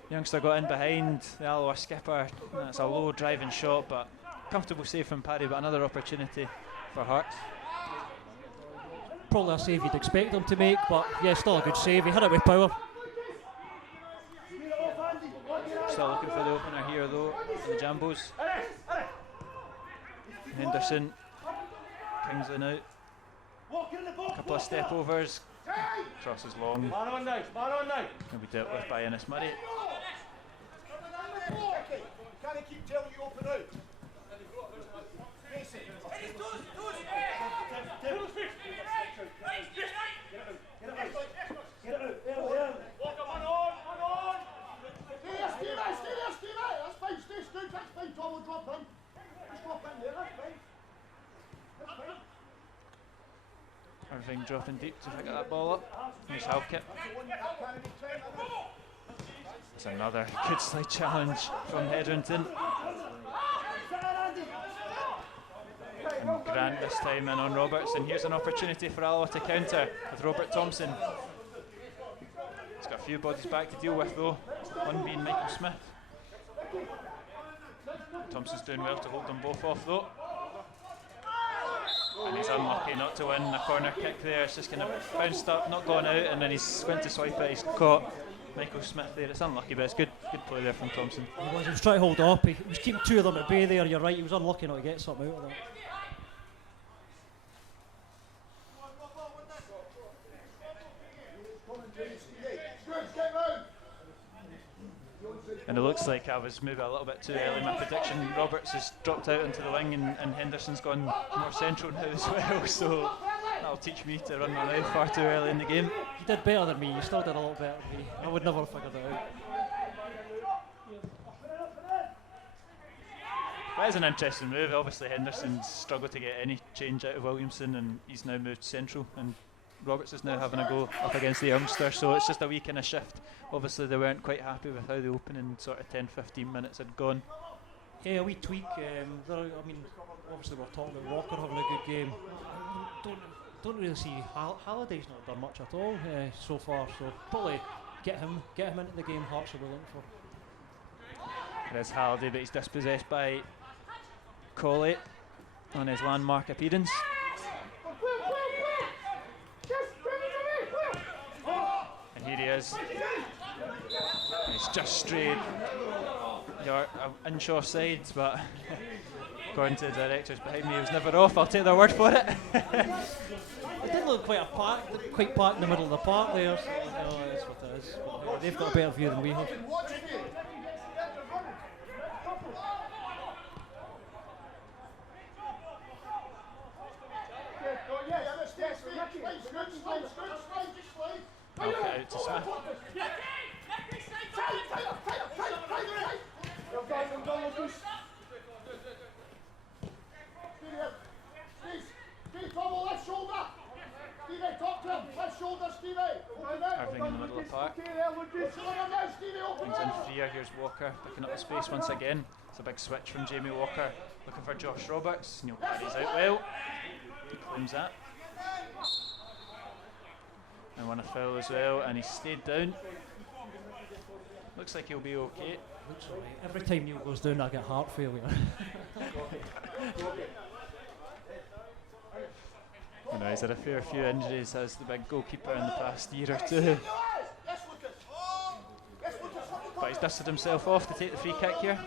Youngster got in behind the Alloa skipper. That's a low driving shot, but comfortable save from Parry, but another opportunity for Hearts. Probably a save you'd expect him to make, but yeah, still a good save. He hit it with power. Still looking for the opener here though, in the Jambos. Henderson, Kingsley now. Couple of step overs. Cross is long. He'll be dealt with by Ennis Murray. Can he keep telling you open out? Irving dropping deep to pick that ball up. Here's Halkett. It's another good slide challenge from Hetherington. And Grant this time in on Roberts, and here's an opportunity for Alloa to counter with Robert Thompson. He's got a few bodies back to deal with though, one being Michael Smith. Thompson's doing well to hold them both off though. And he's unlucky not to win a corner kick there. It's just kind of bounced up, not gone out, and then he's went to swipe it. He's caught Michael Smith there. It's unlucky, but it's good play there from Thompson. He was trying to hold up. He was keeping two of them at bay there. You're right. He was unlucky not to get something out of that. And it looks like I was maybe a little bit too early in my prediction. Roberts has dropped out into the wing, and Henderson's gone more central now as well, so that'll teach me to run my mouth far too early in the game. You did better than me. You still did a little better than me. I would never have figured it out. That is an interesting move. Obviously Henderson's struggled to get any change out of Williamson, and he's now moved central, and Roberts is now having a go up against the youngster, so it's just a wee kind of shift. Obviously they weren't quite happy with how the opening sort of 10-15 minutes had gone. Yeah, a wee tweak. I mean, obviously we're talking about Walker having a good game. Don't really see Halliday's not done much at all so far, so probably get him into the game Hearts will be looking for. There's Halliday, but he's dispossessed by Colley on his landmark appearance. And here he is. He's just strayed inch offside, but according to the directors behind me, he was never off. I'll take their word for it. It didn't look quite packed in the middle of the park there. So, no, that's what it is. But, they've got a better view than we have. I'll get out to Smith. Irving in the middle of apart. Brings in Freer, here's Walker picking up the space once again. It's a big switch from Jamie Walker, looking for Josh Roberts. Neil carries out well, he claims that. And won a foul as well, and he stayed down. Looks like he'll be okay. Looks all right. Every time Neil goes down, I get heart failure. You know, he's had a fair few injuries as the big goalkeeper in the past year or two. But he's dusted himself off to take the free kick here.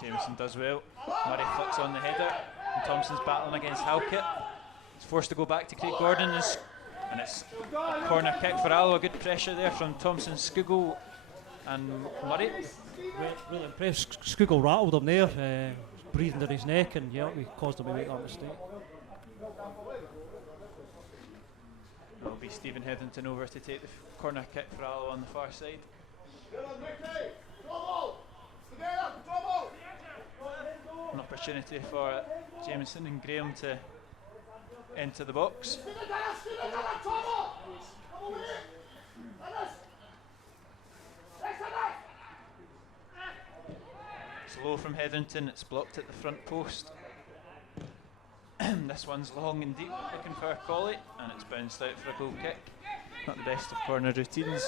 Jameson does well. Murray flicks on the header, and Thompson's battling against Halkett. He's forced to go back to Craig Gordon, and it's a corner kick for Alloa. Good pressure there from Thompson, Skugel and Murray. Really impressed. Skugel rattled him there, breathing down his neck, and yeah, we caused him to make that mistake. It'll be Stephen Hetherington over to take the corner kick for Alloa on the far side. An opportunity for Jameson and Graham to enter the box. Slow from Hetherington, it's blocked at the front post. This one's long and deep, looking for Colley, and it's bounced out for a goal kick. Not the best of corner routines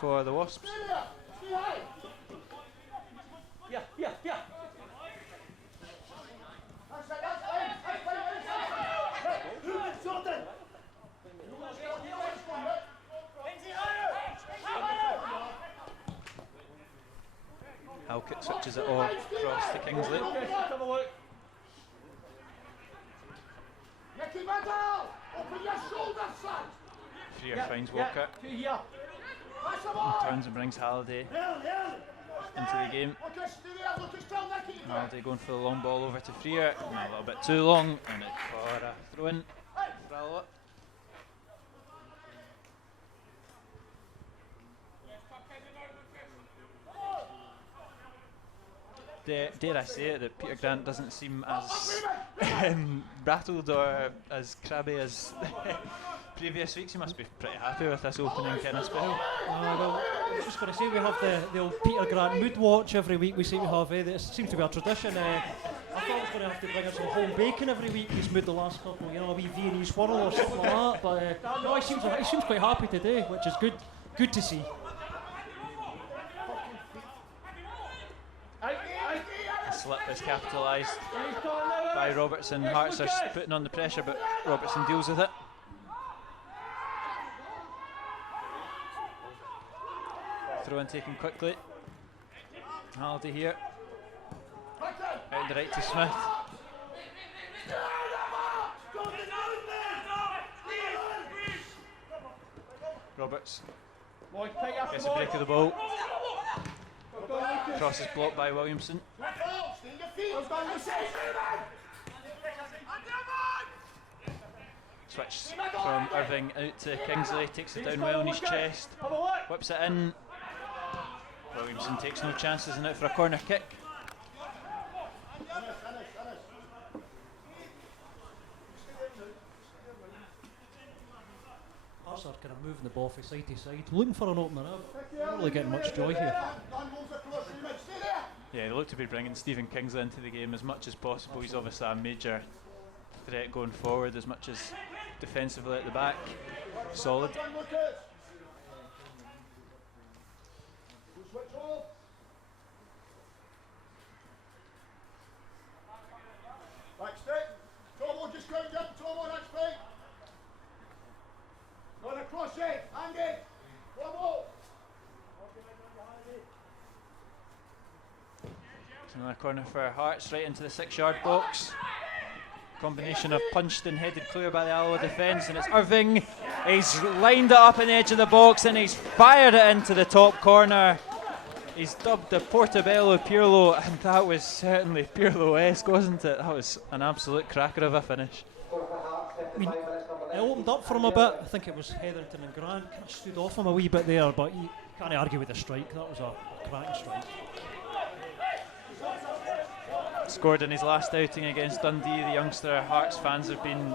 for the Wasps. Halkett switches it all across to Kingsley. Freer finds Walker. Turns and brings Halliday into the game. Halliday going for the long ball over to Freer. A little bit too long, and it's for a throw in for Alloa. Dare I say it, that Peter Grant doesn't seem as rattled or as crabby as previous weeks. He must be pretty happy with this opening kind of spell. Well, I was just going to say, we have the old Peter Grant mood watch every week. We seem to have, it seems to be a tradition. I thought I was going to have to bring us some home bacon every week. He's mood the last couple, a wee Viennese swirl or something like that. But no, he seems quite happy today, which is good to see. Slip is capitalised by Robertson. Hearts are putting on the pressure, but Robertson deals with it. Throw in taken quickly. Halliday here. Out the right to Smith. Roberts gets a break of the ball. Cross is blocked by Williamson. Switch from Irving out to Kingsley, takes it down well on his chest, whips it in. Williamson takes no chances and out for a corner kick. Hearts are kind of moving the ball from side to side, looking for an opener up. Not really getting much joy here. Yeah, they look to be bringing Stephen Kingsley into the game as much as possible. He's obviously a major threat going forward, as much as defensively at the back. Solid. Another corner for Hearts, right into the 6-yard box. Combination of punched and headed clear by the Alloa defence, and it's Irving. He's lined it up in the edge of the box and he's fired it into the top corner. He's dubbed the Portobello Pirlo, and that was certainly Pirlo-esque, wasn't it? That was an absolute cracker of a finish. I mean, it opened up for him a bit. I think it was Hetherington and Grant kind of stood off him a wee bit there, but you can't argue with the strike. That was a cracking strike. scored in his last outing against Dundee. The youngster, Hearts fans have been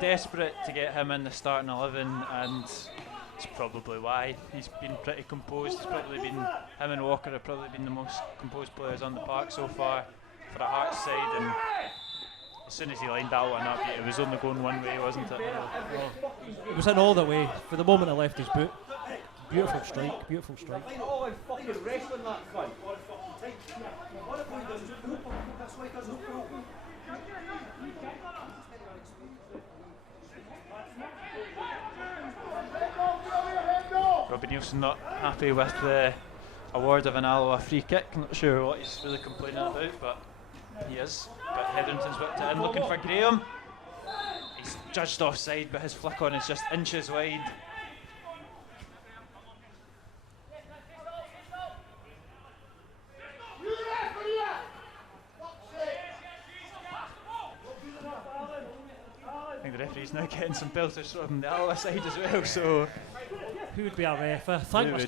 desperate to get him in the starting 11, and it's probably why he's been pretty composed. It's probably been, him and Walker have probably been the most composed players on the park so far for a Hearts side, and as soon as he lined that one up, it was only going one way, wasn't it? It was in all the way. For the moment it left his boot. Beautiful strike, beautiful strike. Robbie Nielsen not happy with the award of an Alloa free kick. Not sure what he's really complaining about, but he is. But Hetherington's whipped it in, looking for Graham. He's judged offside, but his flick on is just inches wide. I think the referee's now getting some belters from the Alloa side as well, so Who would be our ref? Thankless.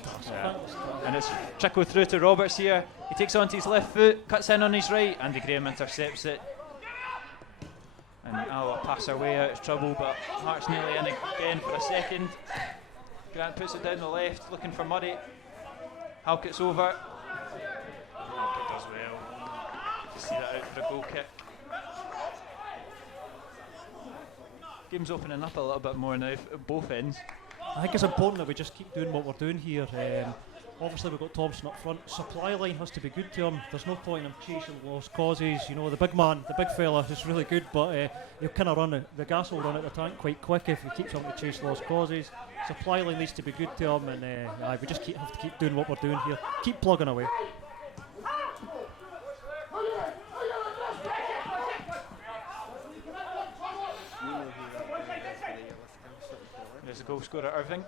and it's trickled through to Roberts here. He takes onto his left foot, cuts in on his right, Andy Graham intercepts it. And Alloa pass their way out of trouble, but Hearts nearly in again for a second. Grant puts it down the left, looking for Murray. Halkett's over. Halkett does well. You see that out for a goal kick. Game's opening up a little bit more now at both ends. I think it's important that we just keep doing what we're doing here. Obviously we've got Thompson up front. Supply line has to be good to him. There's no point in him chasing lost causes. You know, the big man, the big fella is really good, but he'll kind of run the gas will run out the tank quite quick if he keeps having to chase lost causes. Supply line needs to be good to him, and we just have to keep doing what we're doing here. Keep plugging away. There's the goal scorer, Irving.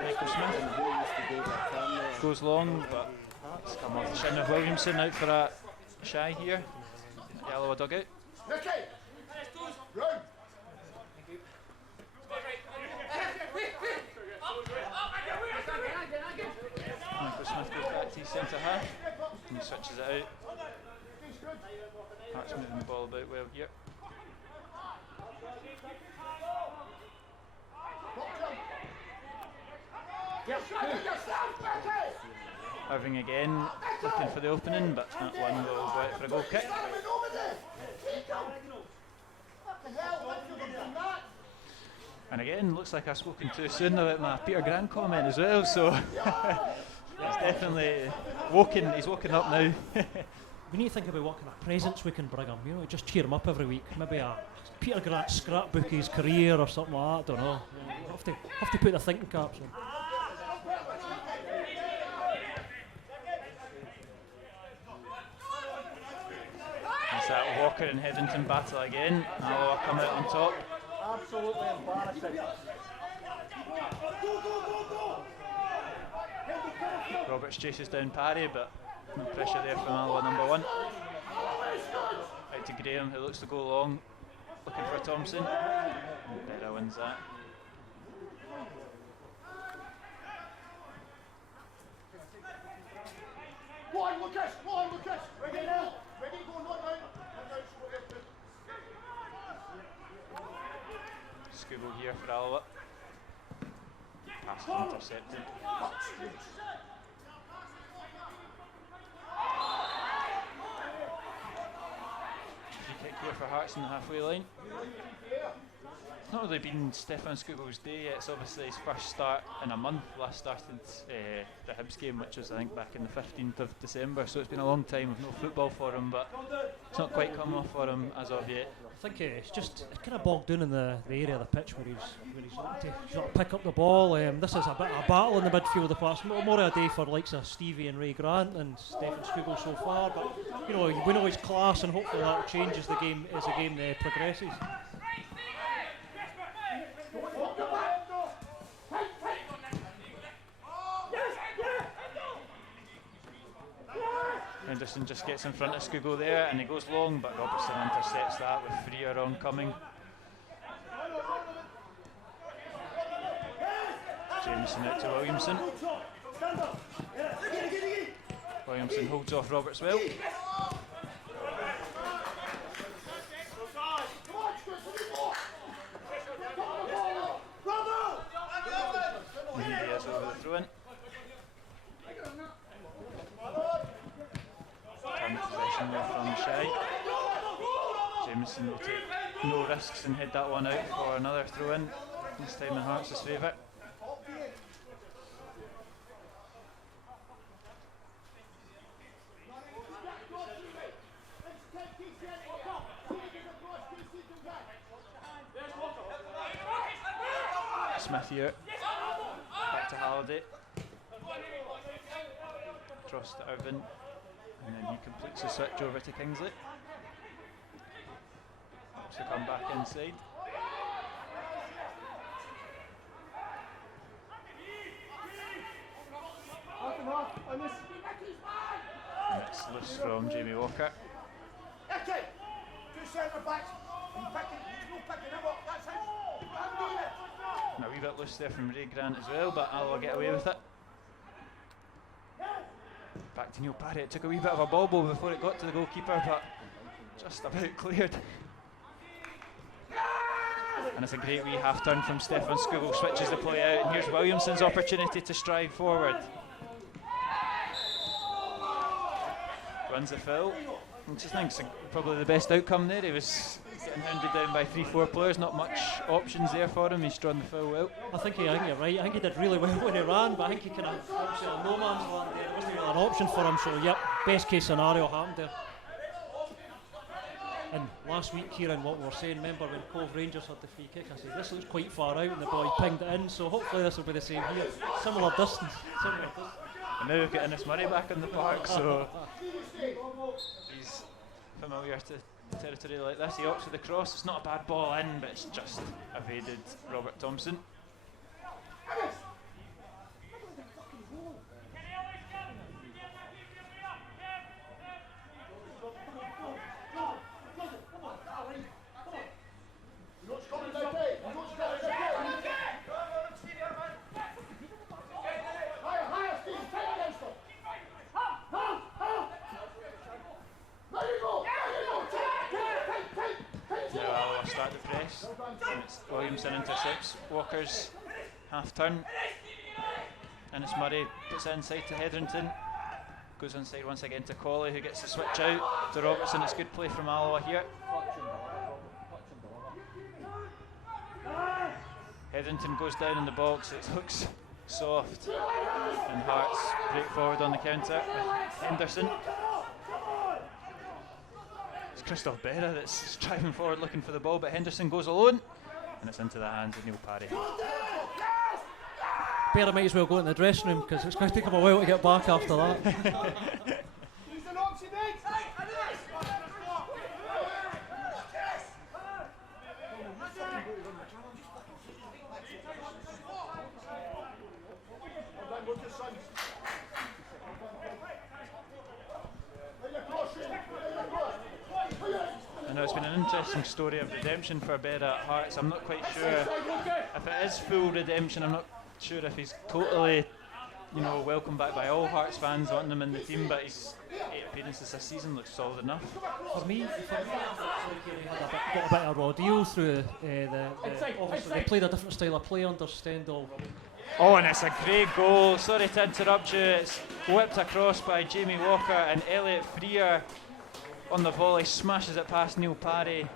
Michael Smith goes long, but it's come off the shin of Williamson, out for a shy here. The Alloa dugout. Michael Smith goes back to his centre half and he switches it out. Hearts moving the ball about well here. Irving again looking for the opening, but that one will go out for a goal kick. And again, looks like I've spoken too soon about my Peter Grant comment as well, so he's definitely woken, he's woken up now. We need to think about what kind of presents we can bring him, you know, just cheer him up every week. Maybe a Peter Grant scrapbook of his career or something like that, I don't know. You have to put the thinking caps on. It's that Walker and Hetherington battle again. Alloa come out on top. Absolutely embarrassing. Roberts chases down Parry, but no pressure there from Alloa number one. Out to Graham, who looks to go long, looking for Thompson. And Berra wins that. Go on, Lucas! Go on, Lucas! Ready now! Ready, go, not down! Scooble here for Alloa. Pass intercepted. Free kick here for Hearts in the halfway line. It's not really been Stefan Scooble's day yet. It's obviously his first start in a month. Last started the Hibs game, which was I think back in the 15th of December, so it's been a long time with no football for him, but it's not quite come off for him as of yet. I think it's kind of bogged down in the area of the pitch where he's looking to sort of pick up the ball. This is a bit of a battle in the midfield. The past more of a day for the likes of Stevie and Ray Grant and Stefan Scoogel so far, but you know, we know his class, and hopefully that changes the game as the game progresses. Henderson just gets in front of Scugo there and he goes long, but Robertson intercepts that with Freer oncoming. Jameson out to Williamson. Williamson holds off Roberts well. And he is over the throw in. Turn possession there from Shy. Jameson will take no risks and head that one out for another throw in. This time in Hearts' favour. Smith here, back to Halliday, across to Irvin, and then he completes the switch over to Kingsley. Helps to come back inside. And it's loose from Jamie Walker. And a wee bit loose there from Ray Grant as well, but Alloa get away with it. Back to Neil Parry. It took a wee bit of a bobble before it got to the goalkeeper, but just about cleared. And it's a great wee half turn from Stefan Scugo, switches the play out, and here's Williamson's opportunity to stride forward. Wins the foul. I just think it's probably the best outcome there. He was getting hounded down by 3-4 players, not much options there for him. He's drawn the foul well. I think you're right. I think he did really well when he ran, but I think he kind of obviously a no man's land there. There wasn't really an option for him, so yep, best case scenario happened there. And last week, Kieran, what we were saying, remember when Cove Rangers had the free kick, I said this looks quite far out and the boy pinged it in, so hopefully this will be the same here. Similar distance. And now we've got Innes Murray back in the park, so he's familiar to territory like this. He opts for the cross. It's not a bad ball in, but it's just evaded Robert Thompson. Williamson intercepts Walker's half turn. Innes Murray puts it inside to Hetherington. Goes inside once again to Colley, who gets the switch out to Robertson. It's good play from Alloa here. Hetherington goes down in the box. It looks soft. And Hearts break forward on the counter with Henderson. It's Christoph Berra that's driving forward looking for the ball, but Henderson goes alone. And it's into the hands of Neil Parry. Berra might as well go in the dressing room because it's going to take him a while to get back after that. I know it's been an interesting story of redemption for Berra at Hearts. I'm not quite sure if it is full redemption. I'm not sure if he's totally, welcome back by all Hearts fans wanting him in the team, but his 8 appearances this season looks solid enough. For me, it looks like he got a bit of a raw deal through obviously they played a different style of play under Stendhal. Oh, and it's a great goal. Sorry to interrupt you. It's whipped across by Jamie Walker, and Elliot Freer on the volley smashes it past Neil Parry.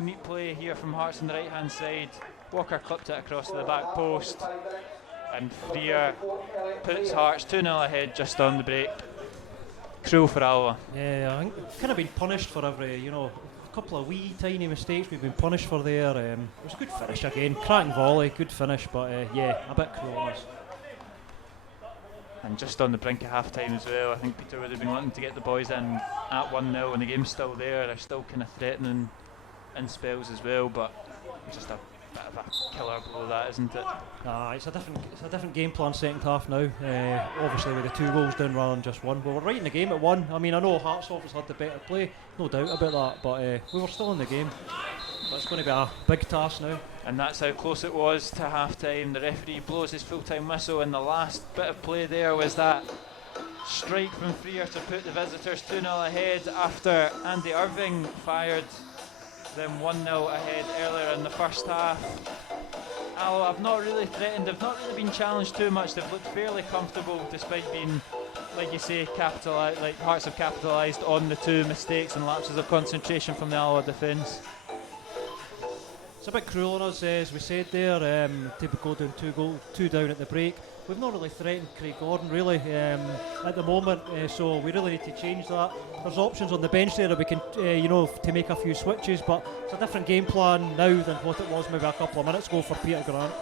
Neat play here from Hearts on the right hand side. Walker clipped it across to the back post, and Freer puts Hearts 2-0 ahead just on the break. Cruel for Alloa. Yeah, I think we've kind of been punished for every, a couple of wee tiny mistakes we've been punished for there. It was a good finish again, cracking volley, good finish, but yeah, a bit cruel. And just on the brink of half time as well, I think Peter would have been wanting to get the boys in at 1-0 and the game's still there. They're still kind of threatening in spells as well, but just a bit of a killer blow, that, isn't it? It's a different game plan second half now. Obviously with the 2 goals down rather than just 1. We were right in the game at 1. I mean, I know Hearts obviously had the better play, no doubt about that, but we were still in the game. But it's going to be a big task now. And that's how close it was to half-time. The referee blows his full-time whistle, and the last bit of play there was that strike from Freer to put the visitors 2-0 ahead after Andy Irving fired them 1-0 ahead earlier in the first half. Alloa have not really threatened, they've not really been challenged too much, they've looked fairly comfortable despite being, like you say, like Hearts have capitalised on the 2 mistakes and lapses of concentration from the Alloa defence. It's a bit cruel on us, as we said there, to go down 2 down at the break. We've not really threatened Craig Gordon really at the moment, so we really need to change that. There's options on the bench there that we can, to make a few switches, but it's a different game plan now than what it was maybe a couple of minutes ago for Peter Grant.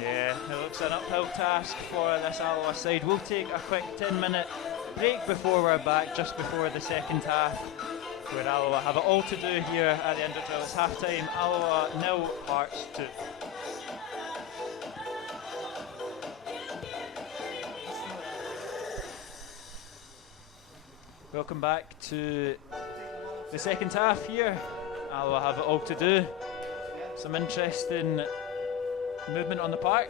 Yeah, it looks an uphill task for this Alloa side. We'll take a quick 10-minute break before we're back, just before the second half, where Alloa have it all to do here at the end of drill. It's half-time, Alloa 0, Hearts 2. Welcome back to the second half here. Alloa have it all to do. Some interesting movement on the park.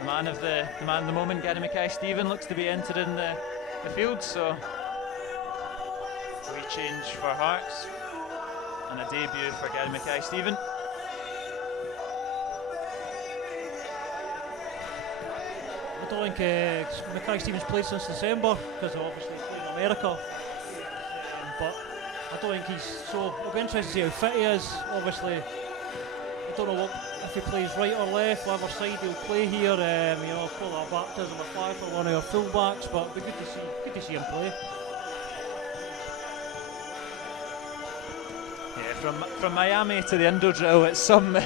The man of the moment, Gary Mackay-Steven, looks to be entering the field, so we change for Hearts and a debut for Gary Mackay-Steven. I don't think Mackay-Steven's played since December, because obviously he's played in America, but I don't think he's so. It'll be interesting to see how fit he is. Obviously, I don't know if he plays right or left, whatever side he'll play here. Call it a baptism of fire for one of our full-backs, but it'll be good to see him play. Yeah, from Miami to the Indo drill, it's some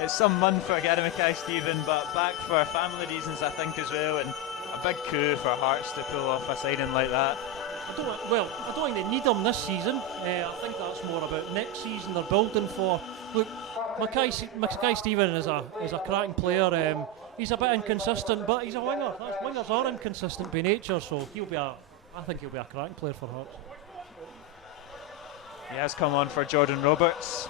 it's some month for Gary Mackay-Steven, but back for family reasons, I think, as well, and a big coup for Hearts to pull off a signing like that. I don't think they need him this season. I think that's more about next season they're building for. Look, Mackay-Steven is a cracking player. He's a bit inconsistent, but he's a winger. Wingers are inconsistent by nature, so I think he'll be a cracking player for Hearts. He has come on for Jordan Roberts.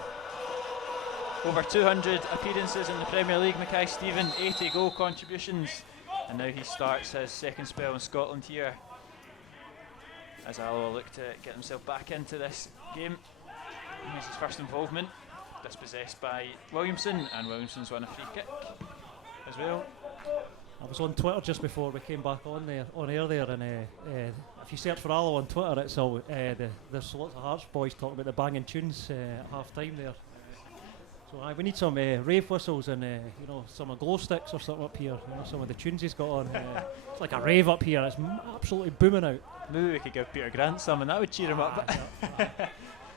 Over 200 appearances in the Premier League, Mackay-Steven, 80 goal contributions, and now he starts his second spell in Scotland here, as Alloa look to get himself back into this game. Here's his first involvement, dispossessed by Williamson, and Williamson's won a free kick as well. I was on Twitter just before we came back on air there, and if you search for Alloa on Twitter, it's all there's lots of Hearts boys talking about the banging tunes at half time there. So we need some rave whistles and some glow sticks or something up here. Some of the tunes he's got on. It's like a rave up here. It's absolutely booming out. Maybe we could give Peter Grant some, and that would cheer him up.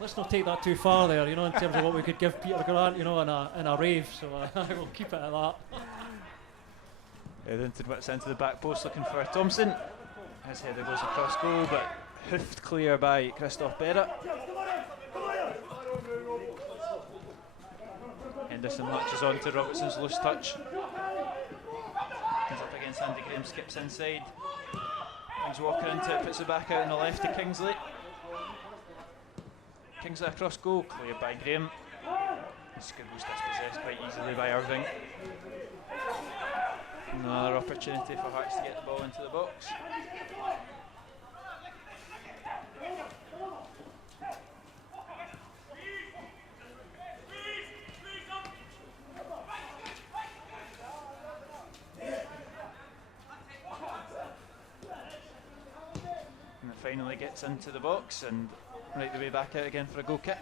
Let's not take that too far there, in terms of what we could give Peter Grant, in a rave. So I will keep it at that. It's into the back post looking for Thompson. His header goes across goal, but hoofed clear by Christoph Berra. Henderson latches on to Robertson's loose touch. Comes up against Andy Graham, skips inside. Brings Walker into it, puts it back out on the left to Kingsley. Kingsley across goal, cleared by Graham. Skibble's dispossessed quite easily by Irving. Another opportunity for Hearts to get the ball into the box. And it finally gets into the box and right the way back out again for a goal kick.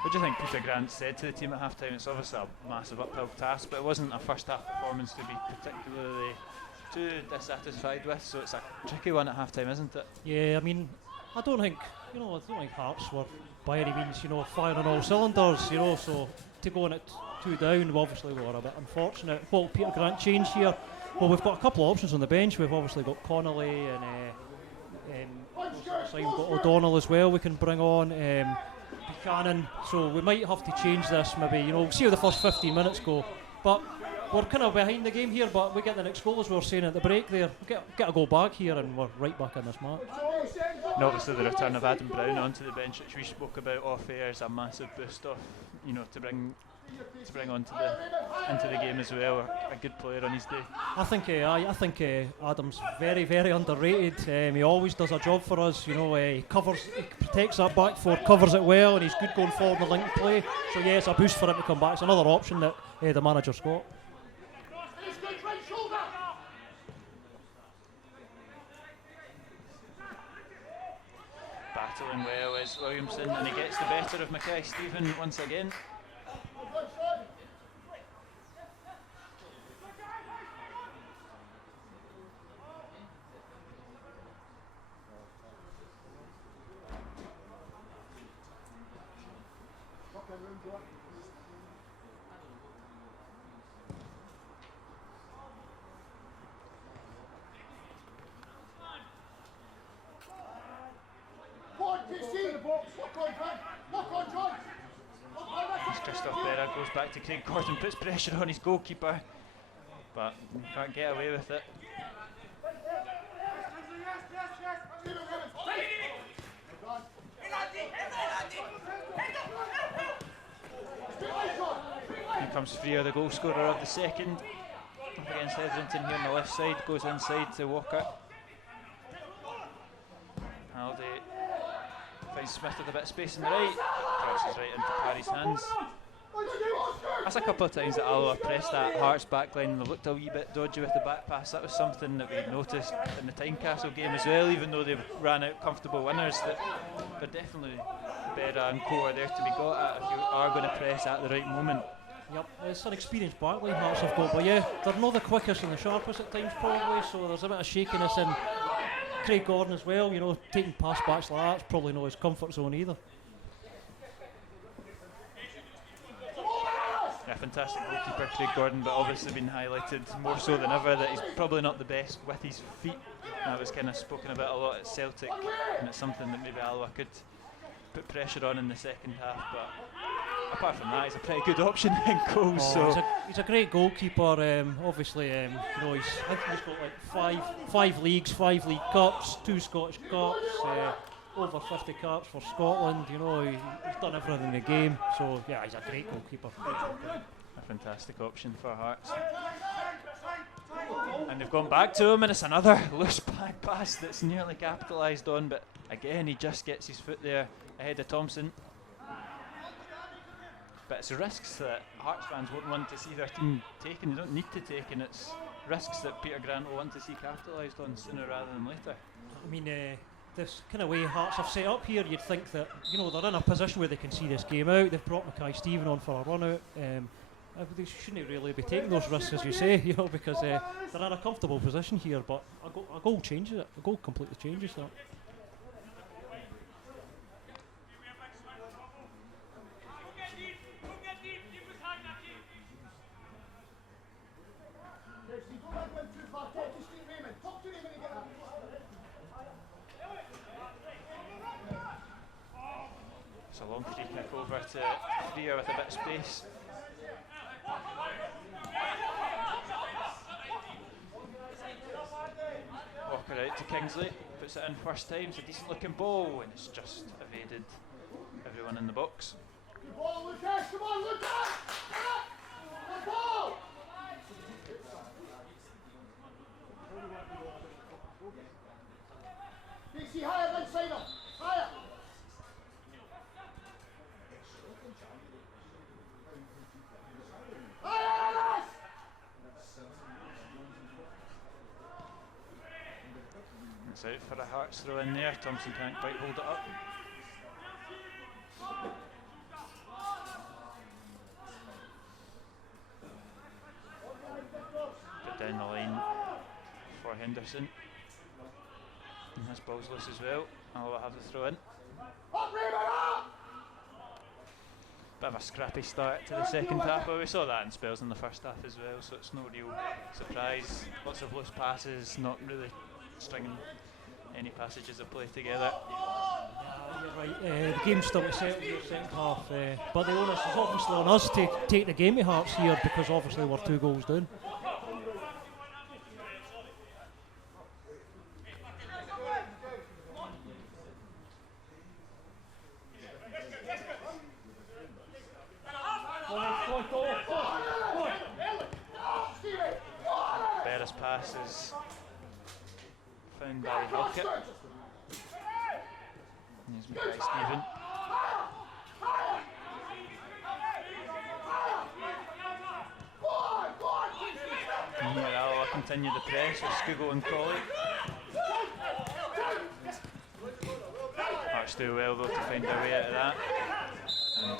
What do you think Peter Grant said to the team at half-time? It's obviously a massive uphill task, but it wasn't a first-half performance to be particularly too dissatisfied with, so it's a tricky one at half-time, isn't it? Yeah, I mean, I don't think Hearts were by any means, firing on all cylinders, so to going at 2 down, obviously we were a bit unfortunate. What will Peter Grant change here? Well, we've got a couple of options on the bench. We've obviously got Connolly and we've got O'Donnell as well we can bring on, Buchanan, so we might have to change this maybe, you know, we'll see how the first 15 minutes go, but we're kind of behind the game here, but we get the next goal as we were saying at the break there, get a goal back here and we're right back in this match. And obviously the return of Adam Brown onto the bench, which we spoke about off air, is a massive boost off, you know, to bring onto into the game as well. A good player on his day. I think Adam's very, very underrated. He always does a job for us. You know, he protects that back four, covers it well, and he's good going forward in the link play. So yeah, it's a boost for him to come back. It's another option that the manager's got. Battling well is Williamson, and he gets the better of Mackay Stephen once again. Goes back to Craig Gordon, puts pressure on his goalkeeper, but can't get away with it. Here comes Freer, the goal scorer of the second, up against Hetherington here on the left side, goes inside to Walker. Haldy finds Smith with a bit of space in the right, crosses right into Parry's hands. That's a couple of times that Alloa pressed that Hearts backline and they looked a wee bit dodgy with the back pass. That was something that we noticed in the Tynecastle game as well, even though they ran out comfortable winners, that they're definitely Berra and Co are there to be got at if you are going to press at the right moment. Yep, it's an experienced backline Hearts have got, but yeah, they're not the quickest and the sharpest at times probably, so there's a bit of shakiness in Craig Gordon as well, you know, taking pass backs like that's probably not his comfort zone either. Yeah, fantastic goalkeeper Craig Gordon, but obviously been highlighted more so than ever that he's probably not the best with his feet. That was kind of spoken about a lot at Celtic, and it's something that maybe Alloa could put pressure on in the second half, but apart from that, he's a pretty good option in goals. He's a great goalkeeper. Obviously, you know, I think he's got like five leagues, 5 league cups, 2 Scottish cups, over 50 caps for Scotland. You know, he's done everything in the game. So yeah, he's a great goalkeeper. A fantastic option for Hearts. And they've gone back to him, and it's another loose back pass that's nearly capitalised on, but again he just gets his foot there ahead of Thompson. But it's risks that Hearts fans won't want to see their team taken. They don't need to take, and it's risks that Peter Grant will want to see capitalised on sooner rather than later. I mean, this kind of way Hearts have set up here, you'd think that, you know, they're in a position where they can see this game out. They've brought Mackay Stephen on for a run out. They shouldn't really be taking those risks, as you say, you know, because they're in a comfortable position here. But a goal changes it. A goal completely changes that. It's a long free kick over to Freer with a bit of space. Walker out to Kingsley, puts it in first time, it's a decent looking ball, and it's just evaded everyone in the box. Good ball, Lucas! Come on, Lucas! Good ball! DC higher than Sainer! Higher! Higher! It's out for a Hearts throw in there. Thompson can't quite hold it up. But down the line for Henderson. And this ball's loose as well. Alloa have the throw in. bit of a scrappy start to the second half, but we saw that in spells in the first half as well, so it's no real surprise. Lots of loose passes, not really stringing any passages of play together. You're right, the game's still set in the second half, but the onus is obviously on us to take the game to Hearts here, because obviously we're 2 goals down. Beres passes found by Halkett. Here's Mackay Stephen. And here Alloa continue the press with Scugo and Colley. Hearts do well though to find their way out of that. And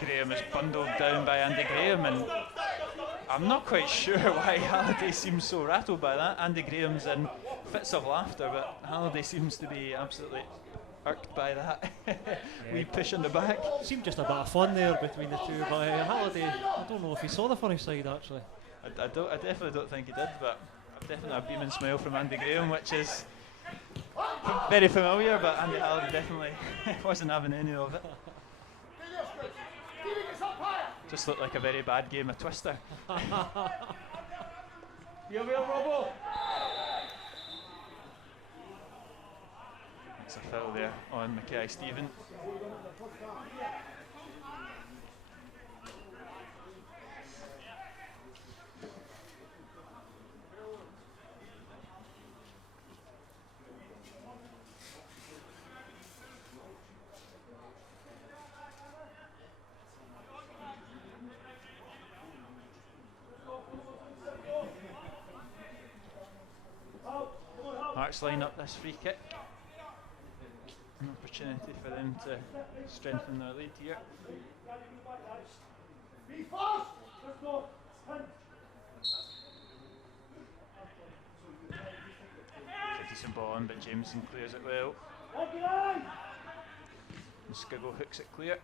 Graham is bundled down by Andy Graham, and I'm not quite sure why Halliday seems so rattled by that. Andy Graham's in fits of laughter, but Halliday seems to be absolutely irked by that. Wee push in the back. Seemed just a bit of fun there between the two, but Halliday, I don't know if he saw the funny side actually. I definitely don't think he did, but I've definitely a beaming smile from Andy Graham, which is very familiar, but Andy Halliday definitely wasn't having any of it. Just looked like a very bad game of Twister. That's a foul there on Mackay Stephen. Hearts line up this free kick. An opportunity for them to strengthen their lead here. Be fast! Let's go! Decent ball in, but Jameson clears it well. And Skiggle hooks it clear.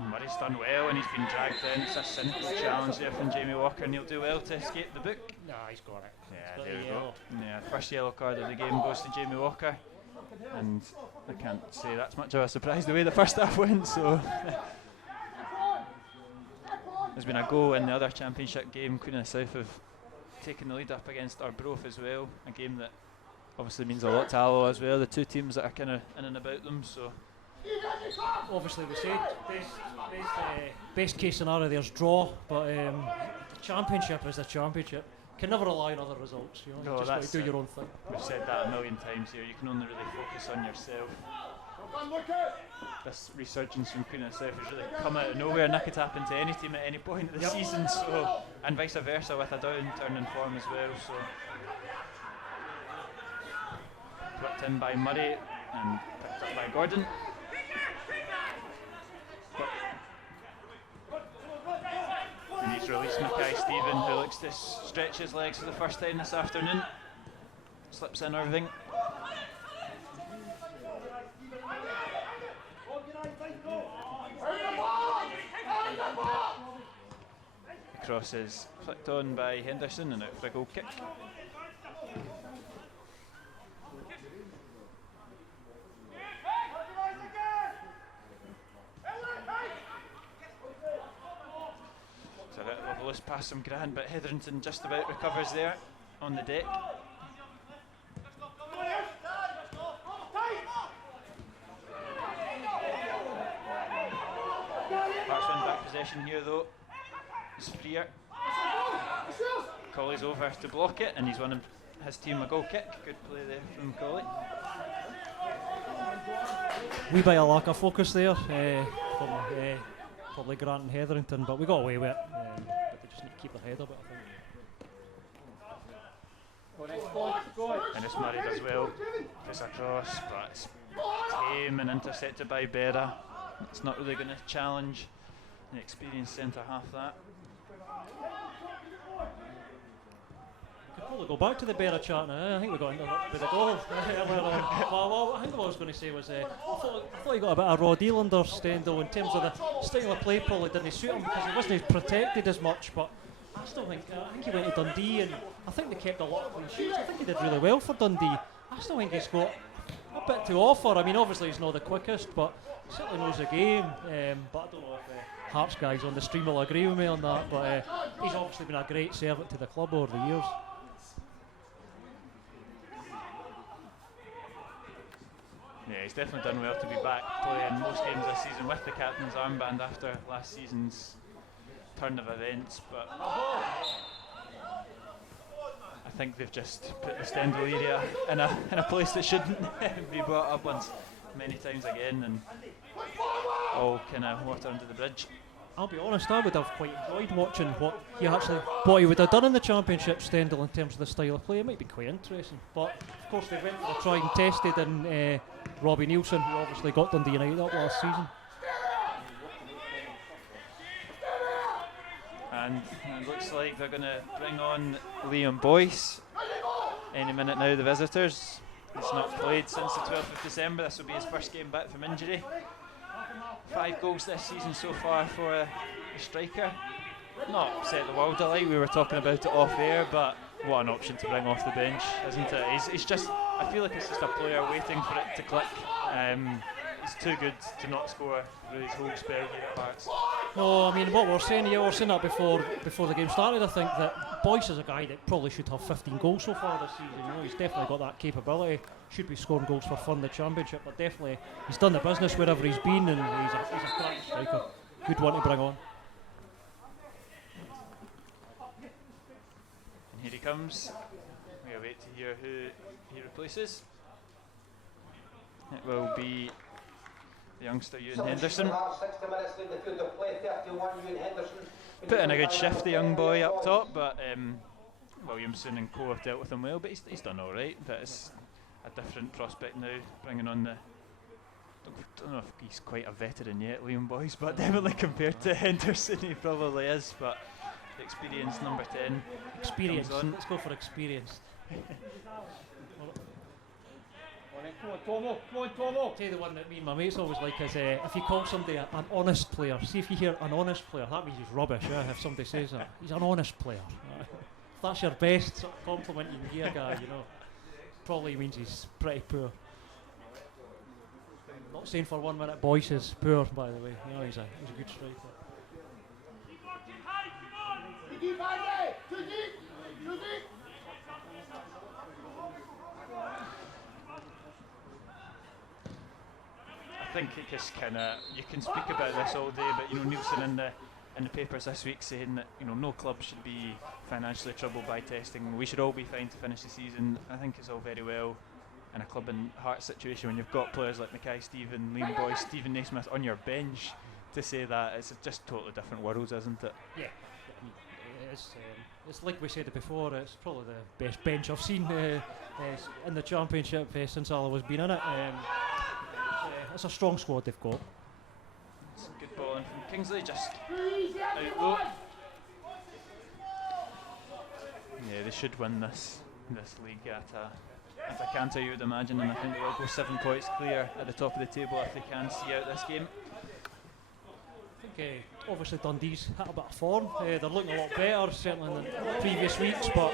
And Murray's done well, and he's been dragged in. It's a cynical challenge there from Jamie Walker, and he'll do well to escape the book. Nah, he's got it. Yeah, there we go. Yeah, first yellow card of the game goes to Jamie Walker, and I can't say that's much of a surprise the way the first half went. So there's been a goal in the other championship game. Queen of the South have taken the lead up against Arbroath as well, a game that obviously means a lot to Alloa as well. The two teams that are kind of in and about them. So obviously we said best case scenario there's draw, but the championship is the championship. Can never rely on other results. You know, No, you just got that's to do your own thing. We've said that a million times here. You can only really focus on yourself. This resurgence from Queen of the South has really come out of nowhere, and that could happen to any team at any point of the season. So, and vice versa with a downturn in form as well. So, flipped in by Murray and picked up by Gordon. And he's released Mackay Stephen, who looks to stretch his legs for the first time this afternoon. Slips in Irving. The cross is flicked on by Henderson and out for a goal kick. It's a bit of a loose pass from Grant, but Hetherington just about recovers there on the deck. Hearts win back possession here though. It's freer. Colley's over to block it, and he's won his team a goal kick. Good play there from Colley. Wee bit of lack of focus there from probably Grant and Hetherington, but we got away with it. But they just need to keep their head up, I think. And this Murray does well. Goes across, but it's tame and intercepted by Berra. It's not really going to challenge the experienced centre half that. Could probably go back to the Berra chat now. I think we got interrupted with a goal earlier on. But No, well, I think what I was going to say was I thought he got a bit of raw deal under Stendhal in terms of the style of play. Probably didn't suit him because he wasn't as protected as much. But I still think I think he went to Dundee and I think they kept a lot of clean sheets. I think he did really well for Dundee. I still think he's got a bit to offer. I mean, obviously he's not the quickest, but he certainly knows the game. But I don't know if Hearts guys on the stream will agree with me on that. But he's obviously been a great servant to the club over the years. Yeah, he's definitely done well to be back playing most games this season with the captain's armband after last season's turn of events. But I think they've just put the Stendhal area in a place that shouldn't be brought up once many times again, and all kind of water under the bridge. I'll be honest, I would have quite enjoyed watching what he would have done in the Championship, Stendhal, in terms of the style of play. It might be quite interesting. But of course they went for the tried and tested in Robbie Nielsen, who obviously got Dundee United up last season. And it looks like they're going to bring on Liam Boyce any minute now, the visitors. He's not played since the 12th of December. This will be his first game back from injury. 5 goals this season so far for a striker. Not set the world alight, we were talking about it off air, but what an option to bring off the bench, isn't it? He's just, I feel like it's just a player waiting for it to click. He's too good to not score through his whole spell here at Hearts. No, I mean, what we're saying here, we're saying that before the game started. I think that Boyce is a guy that probably should have 15 goals so far this season. You know, he's definitely got that capability. Should be scoring goals for fun in the Championship, but definitely he's done the business wherever he's been, and he's a great striker. Good one to bring on. And here he comes. We'll wait to hear who he replaces. It will be the youngster Ewan Henderson. Put in a good shift, the young boy up top, but Williamson and co have dealt with him well, but he's done alright. But it's a different prospect now, bringing on the... don't know if he's quite a veteran yet, Liam Boyce, but definitely compared to Henderson he probably is. But the experienced number 10 experience. comes on. Let's go for experience. Come on, Tomo. I'll tell you the one that me and my mates always like is if you call somebody an honest player, see if you hear an honest player, that means he's rubbish. If somebody says that, he's an honest player. If that's your best sort of compliment you can give a guy, you know, probably means he's pretty poor. Not saying for 1 minute Boyce is poor, by the way. You know, he's a good striker. I think it just kind of, you can speak about this all day, but you know, Nielsen in the papers this week saying that, you know, no club should be financially troubled by testing. We should all be fine to finish the season. I think it's all very well in a club in Hearts situation when you've got players like Mackay Stephen, Liam Boyce, Stephen Naismith on your bench to say that. It's just totally different worlds, isn't it? Yeah, it's like we said it before. It's probably the best bench I've seen in the Championship since Alloa's been in it. It's a strong squad they've got. It's a good ball in from Kingsley, just out low. Yeah, they should win this league at a canter, you would imagine, and I think they will go 7 points clear at the top of the table if they can see out this game. I think obviously Dundee's hit a bit of form. They're looking a lot better, certainly than previous weeks, but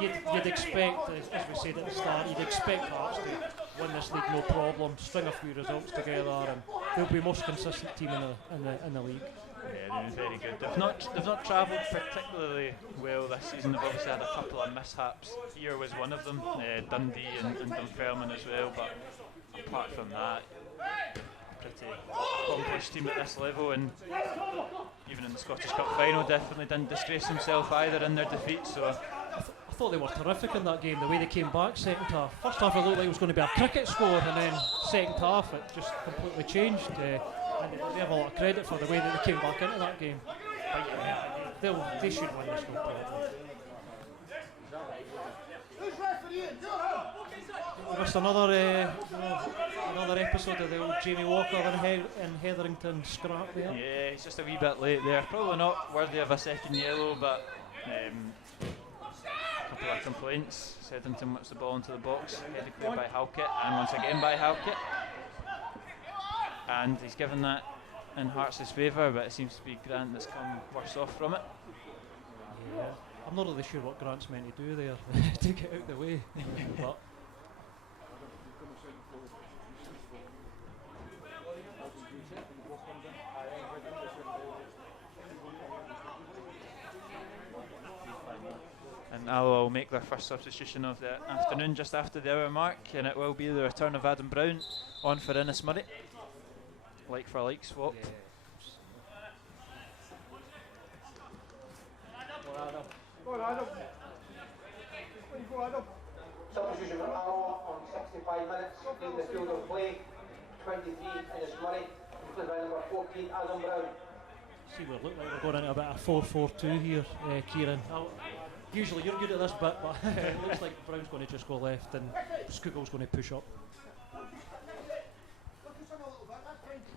you'd expect, as we said at the start, you'd expect Hearts to win this league no problem, string a few results together, and they'll be the most consistent team in the league. Yeah, they've been very good. They've not travelled particularly well this season. They've obviously had a couple of mishaps. Here was one of them, Dundee and Dunfermline as well, but apart from that, pretty accomplished team at this level, and even in the Scottish Cup final definitely didn't disgrace themselves either in their defeat. So I thought they were terrific in that game, the way they came back second half. First half it looked like it was going to be a cricket score, and then second half it just completely changed, and they deserve a lot of credit for the way that they came back into that game. But yeah, they should win this no problem. We missed another episode of the old Jamie Walker and Hetherington scrap there. yeah, he's just a wee bit late there. Probably not worthy of a second yellow, but a couple couple of complaints. Seddington whips the ball into the box, headed clear by Halkett, and once again by Halkett. And he's given that in Hearts' favour, but it seems to be Grant that's come worse off from it. Yeah, I'm not really sure what Grant's meant to do there to get out the way. But and Alloa will make their first substitution of the afternoon just after the hour mark, and it will be the return of Adam Brown on for Innes Murray. Like for like swap. yeah. Go on, Adam. There you go, Adam. Substitution for Alloa on 65 minutes, in the field of play, 23 Innes Murray, included by number 14 Adam Brown. See, we look like we're going into a bit of 4-4-2 here, Kieran. Usually you're good at this bit, but it looks like Brown's going to just go left and Scoogle's going to push up.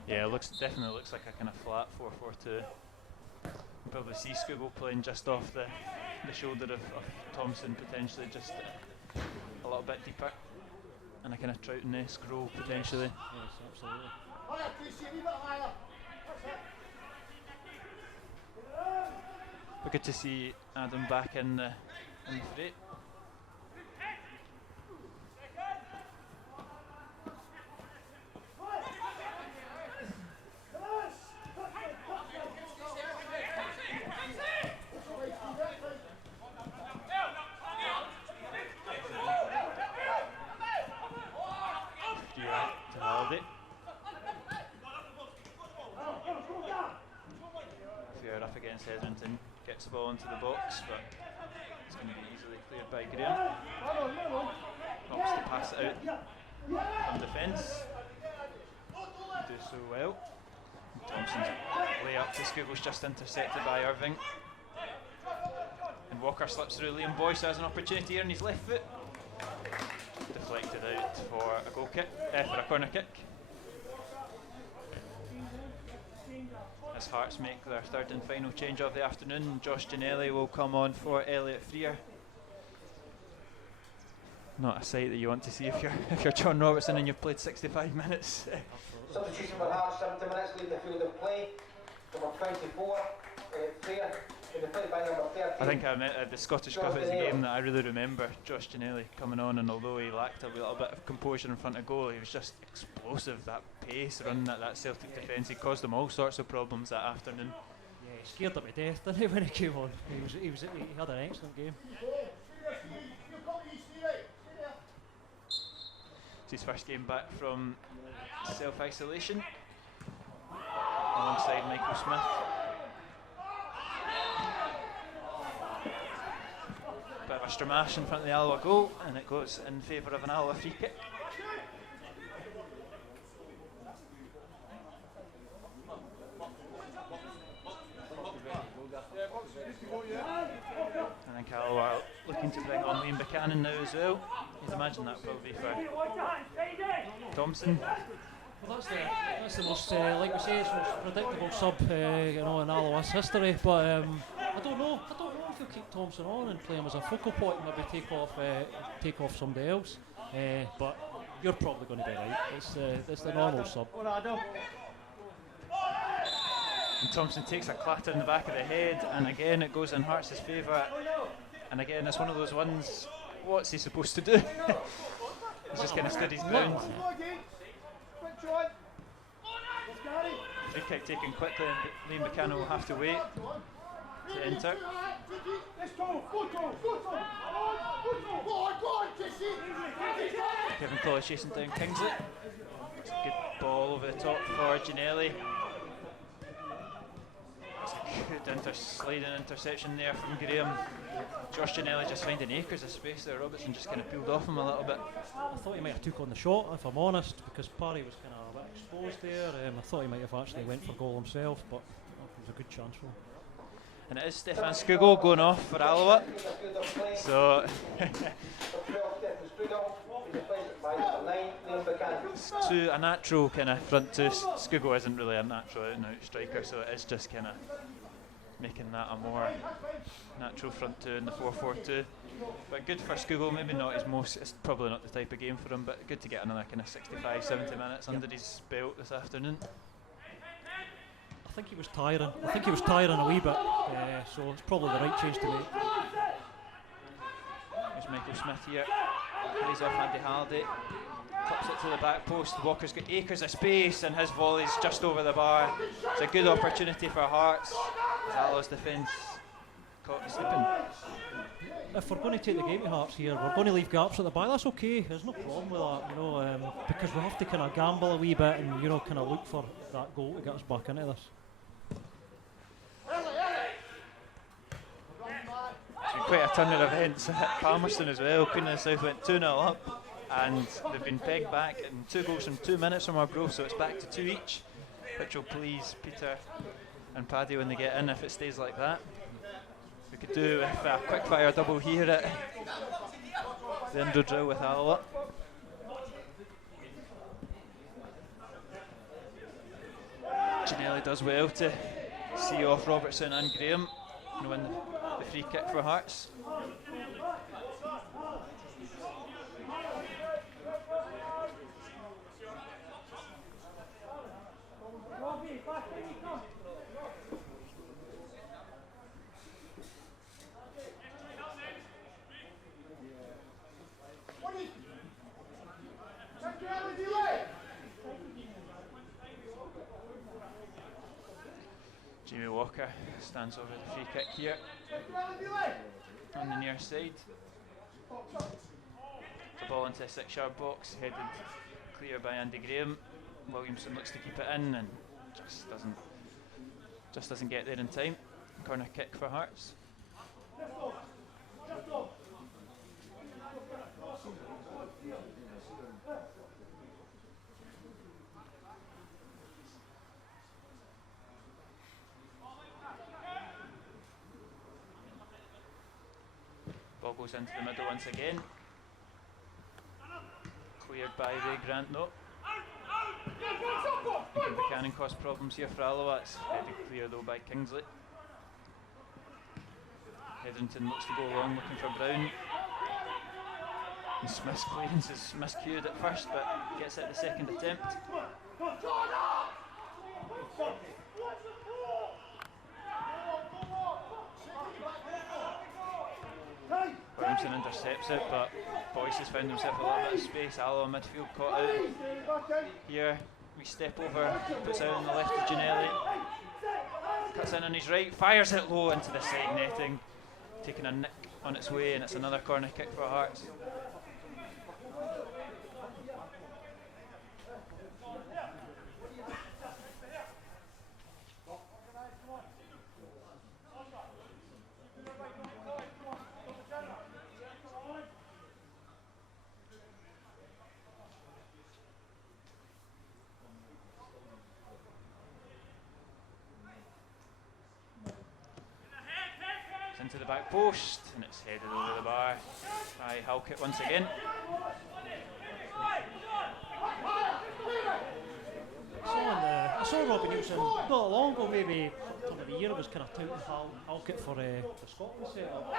Yeah, definitely looks like a kind of flat 4-4-2. Probably see Scoogle playing just off the shoulder of Thompson, potentially just a little bit deeper, and a kind of Troughton-esque role potentially. Yes, absolutely. But good to see Adam back in the fray. Fair up against Edmonton, gets the ball into the box, but it's going to be easily cleared by Graham. Opts to pass it out from defence. Do so well. And Thompson's lay-up to Scoogle's just intercepted by Irving. And Walker slips through. Liam Boyce has an opportunity here on his left foot. Deflected out for a goal kick, for a corner kick. As Hearts make their third and final change of the afternoon, Josh Ginnelly will come on for Elliot Freer. Not a sight that you want to see if you're John Robertson and you've played 65 minutes. Substitution for Hearts, 70 minutes, leave the field of play, number 24, Freer, defended by number 13. I think I meant the Scottish Cup is a game that I really remember Josh Ginnelly coming on, and although he lacked a little bit of composure in front of goal, he was just explosive. That pace running at that Celtic defence, he caused them all sorts of problems that afternoon. Yeah, he scared them to death, didn't he, when he came on? He had an excellent game. It's his first game back from self-isolation alongside Michael Smith. Bit of a stramash in front of the Alloa goal, and it goes in favour of an Alloa free kick. I think Alloa are looking to bring on Liam Buchanan now as well. You'd imagine that probably for Thompson. Well, that's the most, like we say, it's the most predictable sub, in Alloa's history. But I don't know if he'll keep Thompson on and play him as a focal point and maybe take off somebody else. But you're probably going to be right. It's the normal sub. And Thompson takes a clatter in the back of the head, and again it goes in Hearts' favour. And again, it's one of those ones. What's he supposed to do? He's just kind of stood his ground. Free kick taken quickly, and Liam Buchanan will have to wait to enter. Kevin Colley chasing down Kingsley. It's a good ball over the top for Ginnelly. It's a good sliding interception there from Graham. Josh Ginnelly just finding acres of space there. Robertson just kind of peeled off him a little bit. I thought he might have took on the shot, if I'm honest, because Parry was kind of a bit exposed there. I thought he might have actually went for goal himself, but it was a good chance for him. And it is Stefan Scoogle going off for Alloa. So it's a natural kind of front two. Scoogle isn't really a natural out and out striker, so it is just kind of making that a more natural front two in the 4-4-2. But good for Skugel, maybe not his most, it's probably not the type of game for him, but good to get another kind of 65, 70 minutes under his belt this afternoon. I think he was tiring. A wee bit, so it's probably the right change to make. There's Michael Smith here. Plays off Andy Halliday. Clips it to the back post. Walker's got acres of space and his volley's just over the bar. It's a good opportunity for Hearts. Alloa's defence caught slipping. If we're going to take the game to Hearts here, we're going to leave gaps at the back. That's okay. There's no problem with that, you know, because we have to kind of gamble a wee bit and, you know, kind of look for that goal to get us back into this. It's been quite a turn of events at Palmerston as well. Queen of the South went 2-0 up and they've been pegged back in 2 goals in 2 minutes from our growth, so it's back to 2 each, which will please Peter and Paddy when they get in if it stays like that. We could do with a quick fire double here at the indoor drill with Alloa. Ginnelly does well to see off Robertson and Graham and win the free kick for Hearts. Jamie Walker stands over the free kick here on the near side. The ball into a 6-yard box, headed clear by Andy Graham. Williamson looks to keep it in and just doesn't get there in time. Corner kick for Hearts. Ball goes into the middle once again. Cleared by Ray Grant though. Buchanan cause problems here for Alloa. It's headed clear though by Kingsley. Hetherington looks to go long looking for Brown. And Smith's clearance is miscued at first but gets it the second attempt. Williamson intercepts it, but Boyce has found himself a little bit of space. Alloa midfield caught out. Here, we step over, puts out on the left of Ginnelly. Cuts in on his right, fires it low into the side netting. Taking a nick on its way, and it's another corner kick for Hearts. Into the back post and it's headed over the bar by Halkett once again. I saw Robbie Nielsen not long ago, maybe turn of the year. I was kind of touting Halkett for the Scotland setup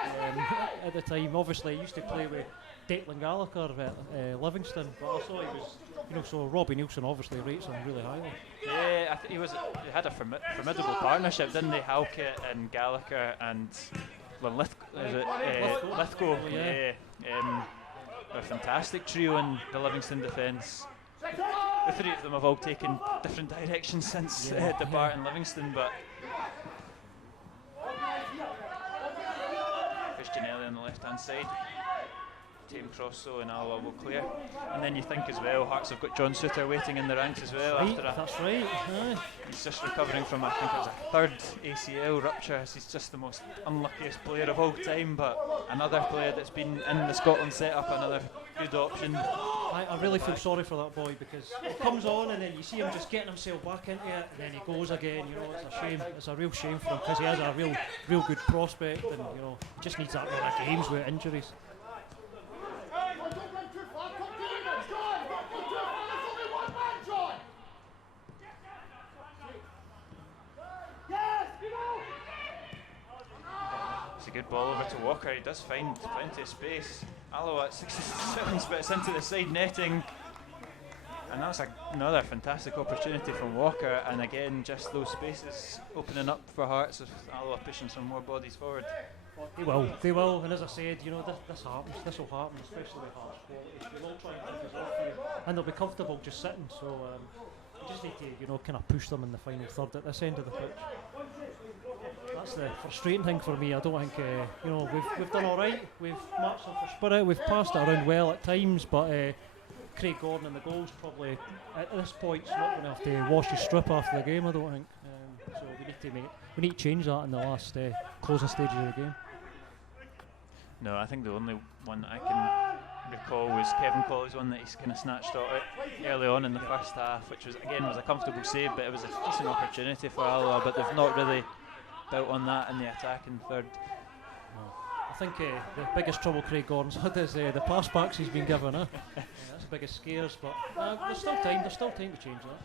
at the time. Obviously, he used to play with Declan Gallagher at Livingston, but I saw he was, you know, so Robbie Nielsen obviously rates him really highly. Yeah, I think he had a formidable partnership, didn't they? Halkett and Gallagher and Lithgow. Yeah. A fantastic trio in the Livingston defence. The three of them have all taken different directions since DeBart and Livingston, but Ginnelly on the left hand side. Tame Crosso and Alloa will clear. And then you think as well, Hearts have got John Suter waiting in the ranks as well. That's right. He's just recovering from, I think it was a third ACL rupture. He's just the most unluckiest player of all time, but another player that's been in the Scotland setup, another good option. I really feel sorry for that boy because he comes on and then you see him just getting himself back into it and then he goes again, you know, it's a shame. It's a real shame for him because he has a real good prospect and, you know, just needs that run of games with injuries. a good ball over to Walker. He does find plenty of space. Alloa at 67, but it's into the side netting. And that's another fantastic opportunity from Walker. And again, just those spaces opening up for Hearts with Alloa pushing some more bodies forward. They will. And as I said, you know, this happens. This will happen, especially with Hearts quality. They will try and take us off here, and they'll be comfortable just sitting. So we just need to, you know, kind of push them in the final third at this end of the pitch. That's the frustrating thing for me. I don't think, you know, we've done all right. We've matched them for spirit. We've passed it around well at times, but Craig Gordon and the goals probably at this point is not going to have to wash his strip after the game. I don't think. So we need to change that in the last closing stages of the game. No, I think the only one that I can recall was Kevin Colley's one that he's kind of snatched out early on in the first half, which was a comfortable save, but it was a decent opportunity for Alloa, but they've not really built on that in the attacking third. No. I think the biggest trouble Craig Gordon's had is the pass backs he's been given. That's the biggest scares, but there's still time. There's still time to change that.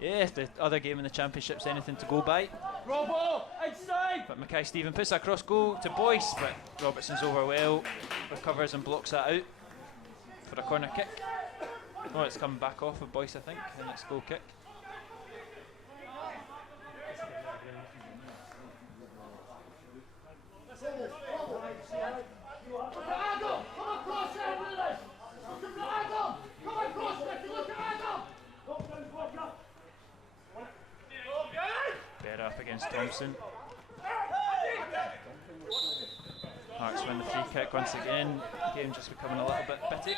Yeah, if the other game in the Championship's anything to go by. Robo, inside! But Mackay Stephen puts that cross goal to Boyce, but Robertson's over well, recovers and blocks that out for a corner kick. Oh, it's come back off of Boyce, I think, and it's goal kick. Better up against Thompson. Hearts win the free kick once again. The game just becoming a little bit bitty.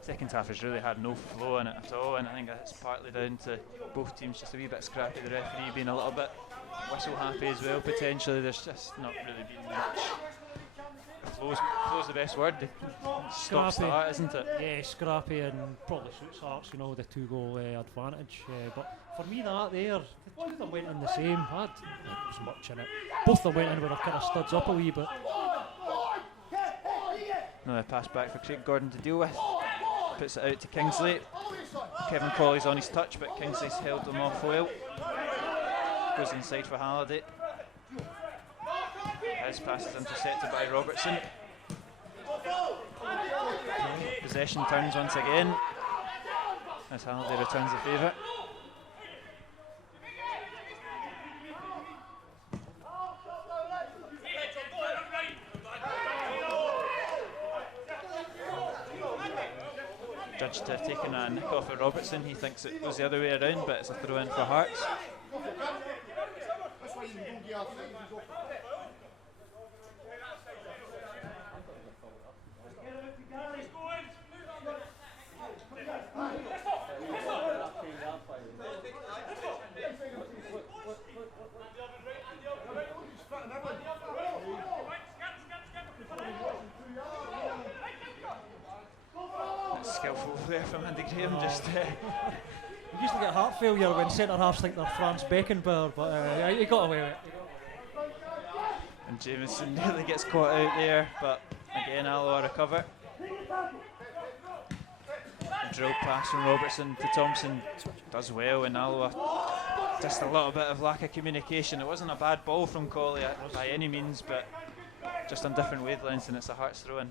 Second half has really had no flow in it at all, and I think that's partly down to both teams just a wee bit scrappy. The referee being a little bit whistle happy as well, potentially. There's just not really been much. Flow's the best word. Stop start, isn't it? Yeah, scrappy, and probably suits Hearts, you know, the 2-goal advantage. But for me, that there, the two of them went in the same. There was much in it. Both of them went in with their kind of studs up a wee bit. Another pass back for Craig Gordon to deal with. Puts it out to Kingsley. Kevin Colley's on his touch, but Kingsley's held them off well. Goes inside for Halliday. His pass is intercepted by Robertson. Possession turns once again as Halliday returns the favour. Judged to have taken a nick off of Robertson. He thinks it was the other way around, but it's a throw in for Hearts. Skillful there from Andy Graham. Just We used to get heart failure when centre halves think they're Franz Beckenbauer, but he got away with it. And Jameson nearly gets caught out there, but again Alloa recover. A drill pass from Robertson to Thompson does well, and Alloa just a little bit of lack of communication. It wasn't a bad ball from Colley by any means, but just on different wavelengths, and it's a Hearts throw in.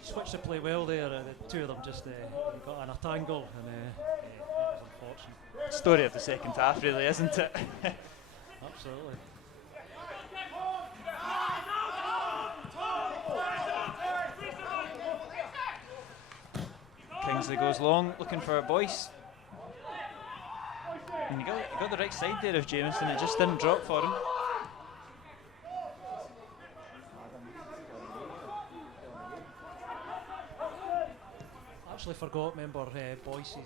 Switched to play well there. The two of them just got in a tangle, and it was unfortunate. Story of the second half, really, isn't it? Absolutely. Kingsley goes long, looking for a Boyce. And you got the right side there of Jameson, it just didn't drop for him. Actually forgot, remember Boyce's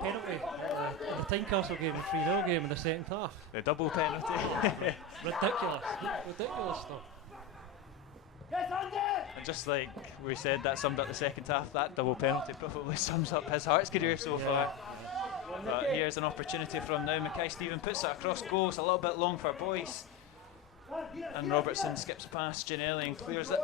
penalty in the Tynecastle game, the 3-0 game in the second half. The double penalty. ridiculous stuff. And just like we said, that summed up the second half. That double penalty probably sums up his Hearts career so far. But here's an opportunity from now. Mackay Stephen puts it across goal. It's a little bit long for Boyce. And Robertson skips past Ginelli and clears it.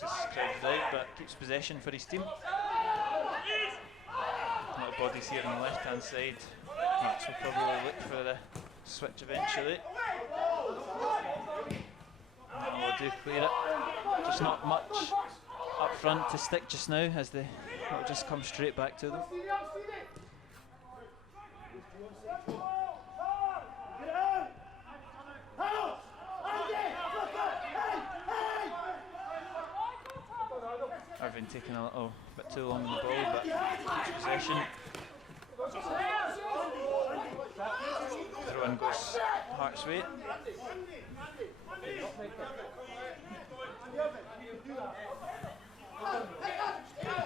box is crowded out, but keeps possession for his team. A lot of bodies here on the left hand side. Max will probably look for the switch eventually. Alloa do clear it. Just not much up front to stick just now, as they will just come straight back to them. Irvine taking a little bit too long on the ball, but keeps possession. Throw in goes Hart's way.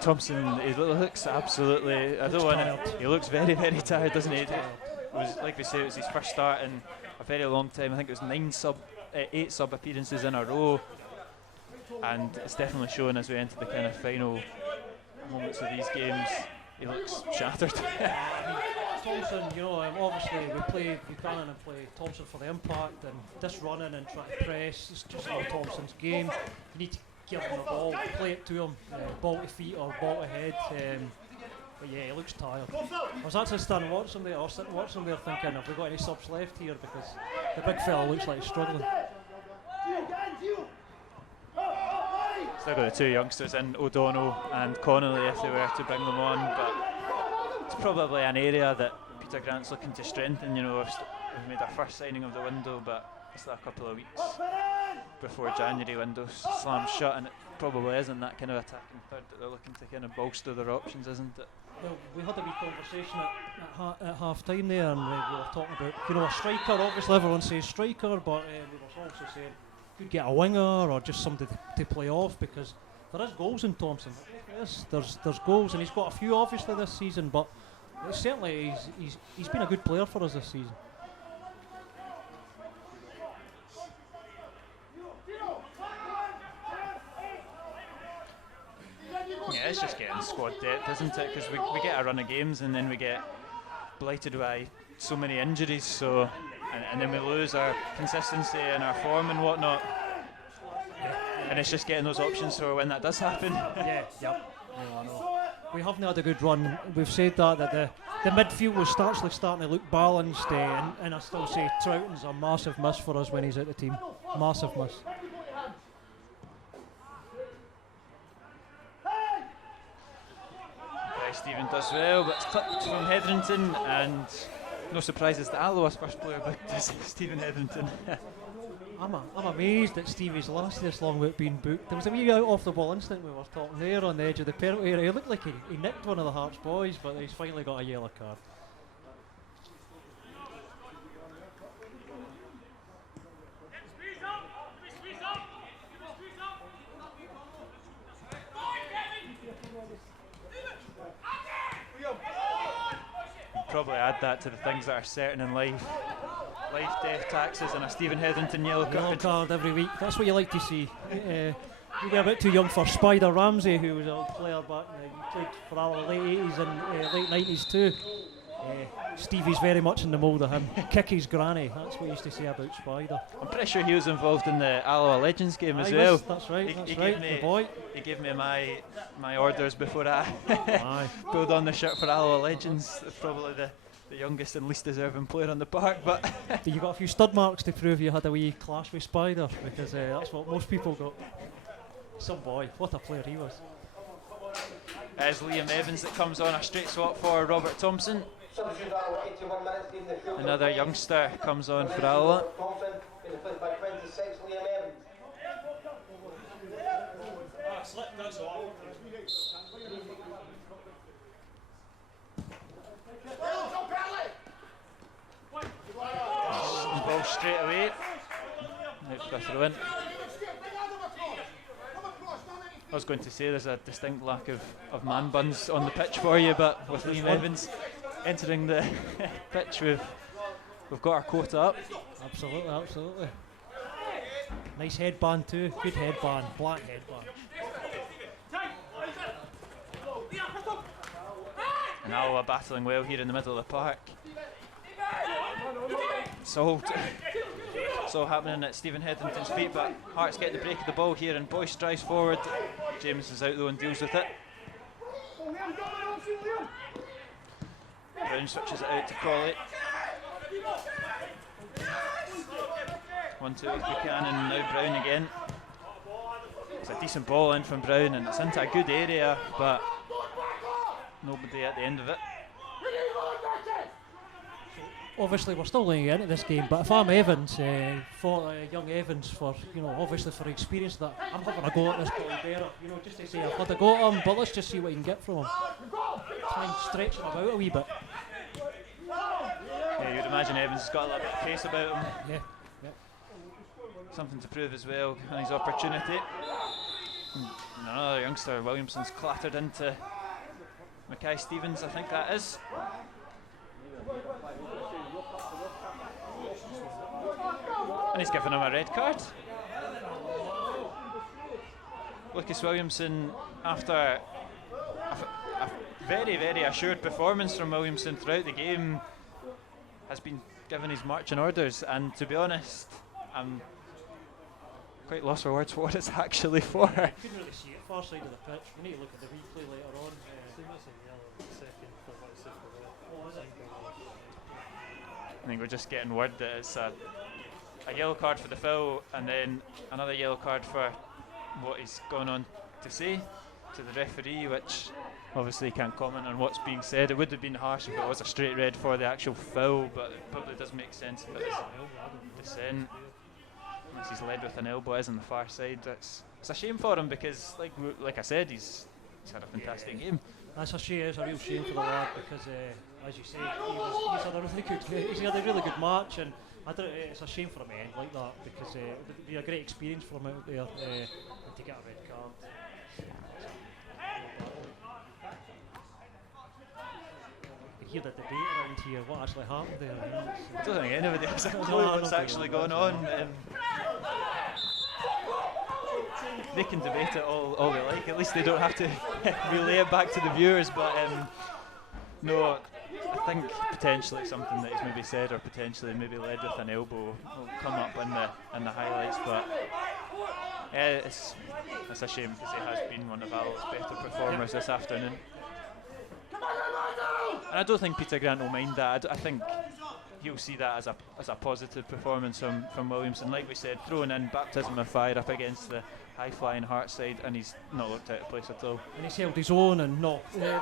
Thompson, he looks absolutely, I don't want to, he looks very, very tired, doesn't he? It was, like we say, it was his first start in a very long time. I think it was 8 sub appearances in a row, and it's definitely showing as we enter the kind of final moments of these games. He looks shattered. Thompson, you know, obviously we've gone in and played Thompson for the impact, and this running and trying to press, it's just not Thompson's game. You need to give him the ball, play it to him, ball to feet or ball to head. But yeah, he looks tired. I was actually standing watching there, thinking, have we got any subs left here, because the big fella looks like he's struggling. Still got the 2 youngsters in, O'Donnell and Connolly, if they were to bring them on, but it's probably an area that Peter Grant's looking to strengthen. You know, we've made our first signing of the window, but it's still a couple of weeks before January window slams shut, and it probably isn't that kind of attacking third that they're looking to kind of bolster their options, isn't it? Well, we had a wee conversation at half time there, and we were talking about, you know, a striker. Obviously everyone says striker, but we were also saying could get a winger or just somebody to play off, because there is goals in Thompson. Yes, there's goals, and he's got a few obviously this season, but certainly he's been a good player for us this season. Yeah, it's just getting squad depth, isn't it? Because we get a run of games and then we get blighted by so many injuries, so and then we lose our consistency and our form and whatnot. And it's just getting those options for when that does happen. Yeah, I know. We haven't had a good run. We've said that the midfield was actually starting to look balanced, and I still say Troughton's a massive miss for us when he's out the team. Massive miss. Stephen does well, but it's clipped from Hetherington, and no surprises that Alloa's first player booked is Stephen Hetherington. I'm amazed that Stevie's lasted this long without being booked. There was a wee out off the ball instant we were talking there on the edge of the penalty area. He looked like he nicked one of the Hearts boys, but he's finally got a yellow card. Probably add that to the things that are certain in life. Life, death, taxes, and a Stephen Hetherington yellow card. Yellow card every week. That's what you like to see. You're a bit too young for Spider Ramsey, who was a player back in he played for our late 80s and late 90s too. Stevie's very much in the mould of him. Kick his granny, that's what he used to say about Spider. I'm pretty sure he was involved in the Alloa Legends game as well. That's right, he the boy. He gave me my orders before I pulled on the shirt for Alloa Legends. Probably the youngest and least deserving player on the park, but you got a few stud marks to prove you had a wee clash with Spider, because that's what most people got. Some boy, what a player he was. It's Liam Evans that comes on, a straight swap for Robert Thompson. Another youngster comes on for Alloa. Ball straight away. Out for a throw in. I was going to say there's a distinct lack of man buns on the pitch for you, but with Liam Evans entering the pitch, we've got our quota up. Absolutely. Nice headband too. Good headband. Black headband. And Alloa battling well here in the middle of the park. Sold It's all happening at Stephen Hetherington's feet, but Hearts get the break of the ball here and Boyce drives forward. James is out though and deals with it. Brown switches it out to Crawley. 1-2 if Buchanan, now Brown again. It's a decent ball in from Brown and it's into a good area, but nobody at the end of it. Obviously we're still laying into this game, but if I'm Evans, for young Evans, for obviously for experience, that I'm having a go at this ball better, just to say I've had a go at him, but let's just see what you can get from him. Try and stretch him about a wee bit. Yeah, you'd imagine Evans has got a little bit of pace about him. Yeah. Something to prove as well on his opportunity. And another youngster, Williamson's clattered into Mackay Stevens, I think that is. And he's given him a red card. Lucas Williamson, after a very, very assured performance from Williamson throughout the game, has been given his marching orders, and to be honest, I'm quite lost for words what it's actually for. I couldn't really see it far side of the pitch. We need to look at the replay later on. I think we're just getting word that it's a yellow card for the foul and then another yellow card for what he's gone on to say to the referee, which obviously he can't comment on what's being said. It would have been harsh if it was a straight red for the actual foul, but it probably does make sense if it's dissent. Unless he's led with an elbow, is on the far side. It's a shame for him because, like I said, he's had a fantastic game. That's a shame. It's a real shame for the lad because, as you say, he's had a really good match, and it's a shame for him to end like that because it would be a great experience for him out there and to get a red card. You hear the debate around here, what actually happened there. I don't think anybody has a clue what's actually going on. They can debate it all they like, at least they don't have to relay it back to the viewers, but no, I think potentially something that he's maybe said or potentially maybe led with an elbow will come up in the highlights, but it's a shame because he has been one of Alloa's better performers this afternoon. And I don't think Peter Grant will mind that. I think he'll see that as a positive performance from Williamson. Like we said, throwing in baptism of fire up against the high-flying Hearts side, and he's not looked out of place at all. And he's held his own, and the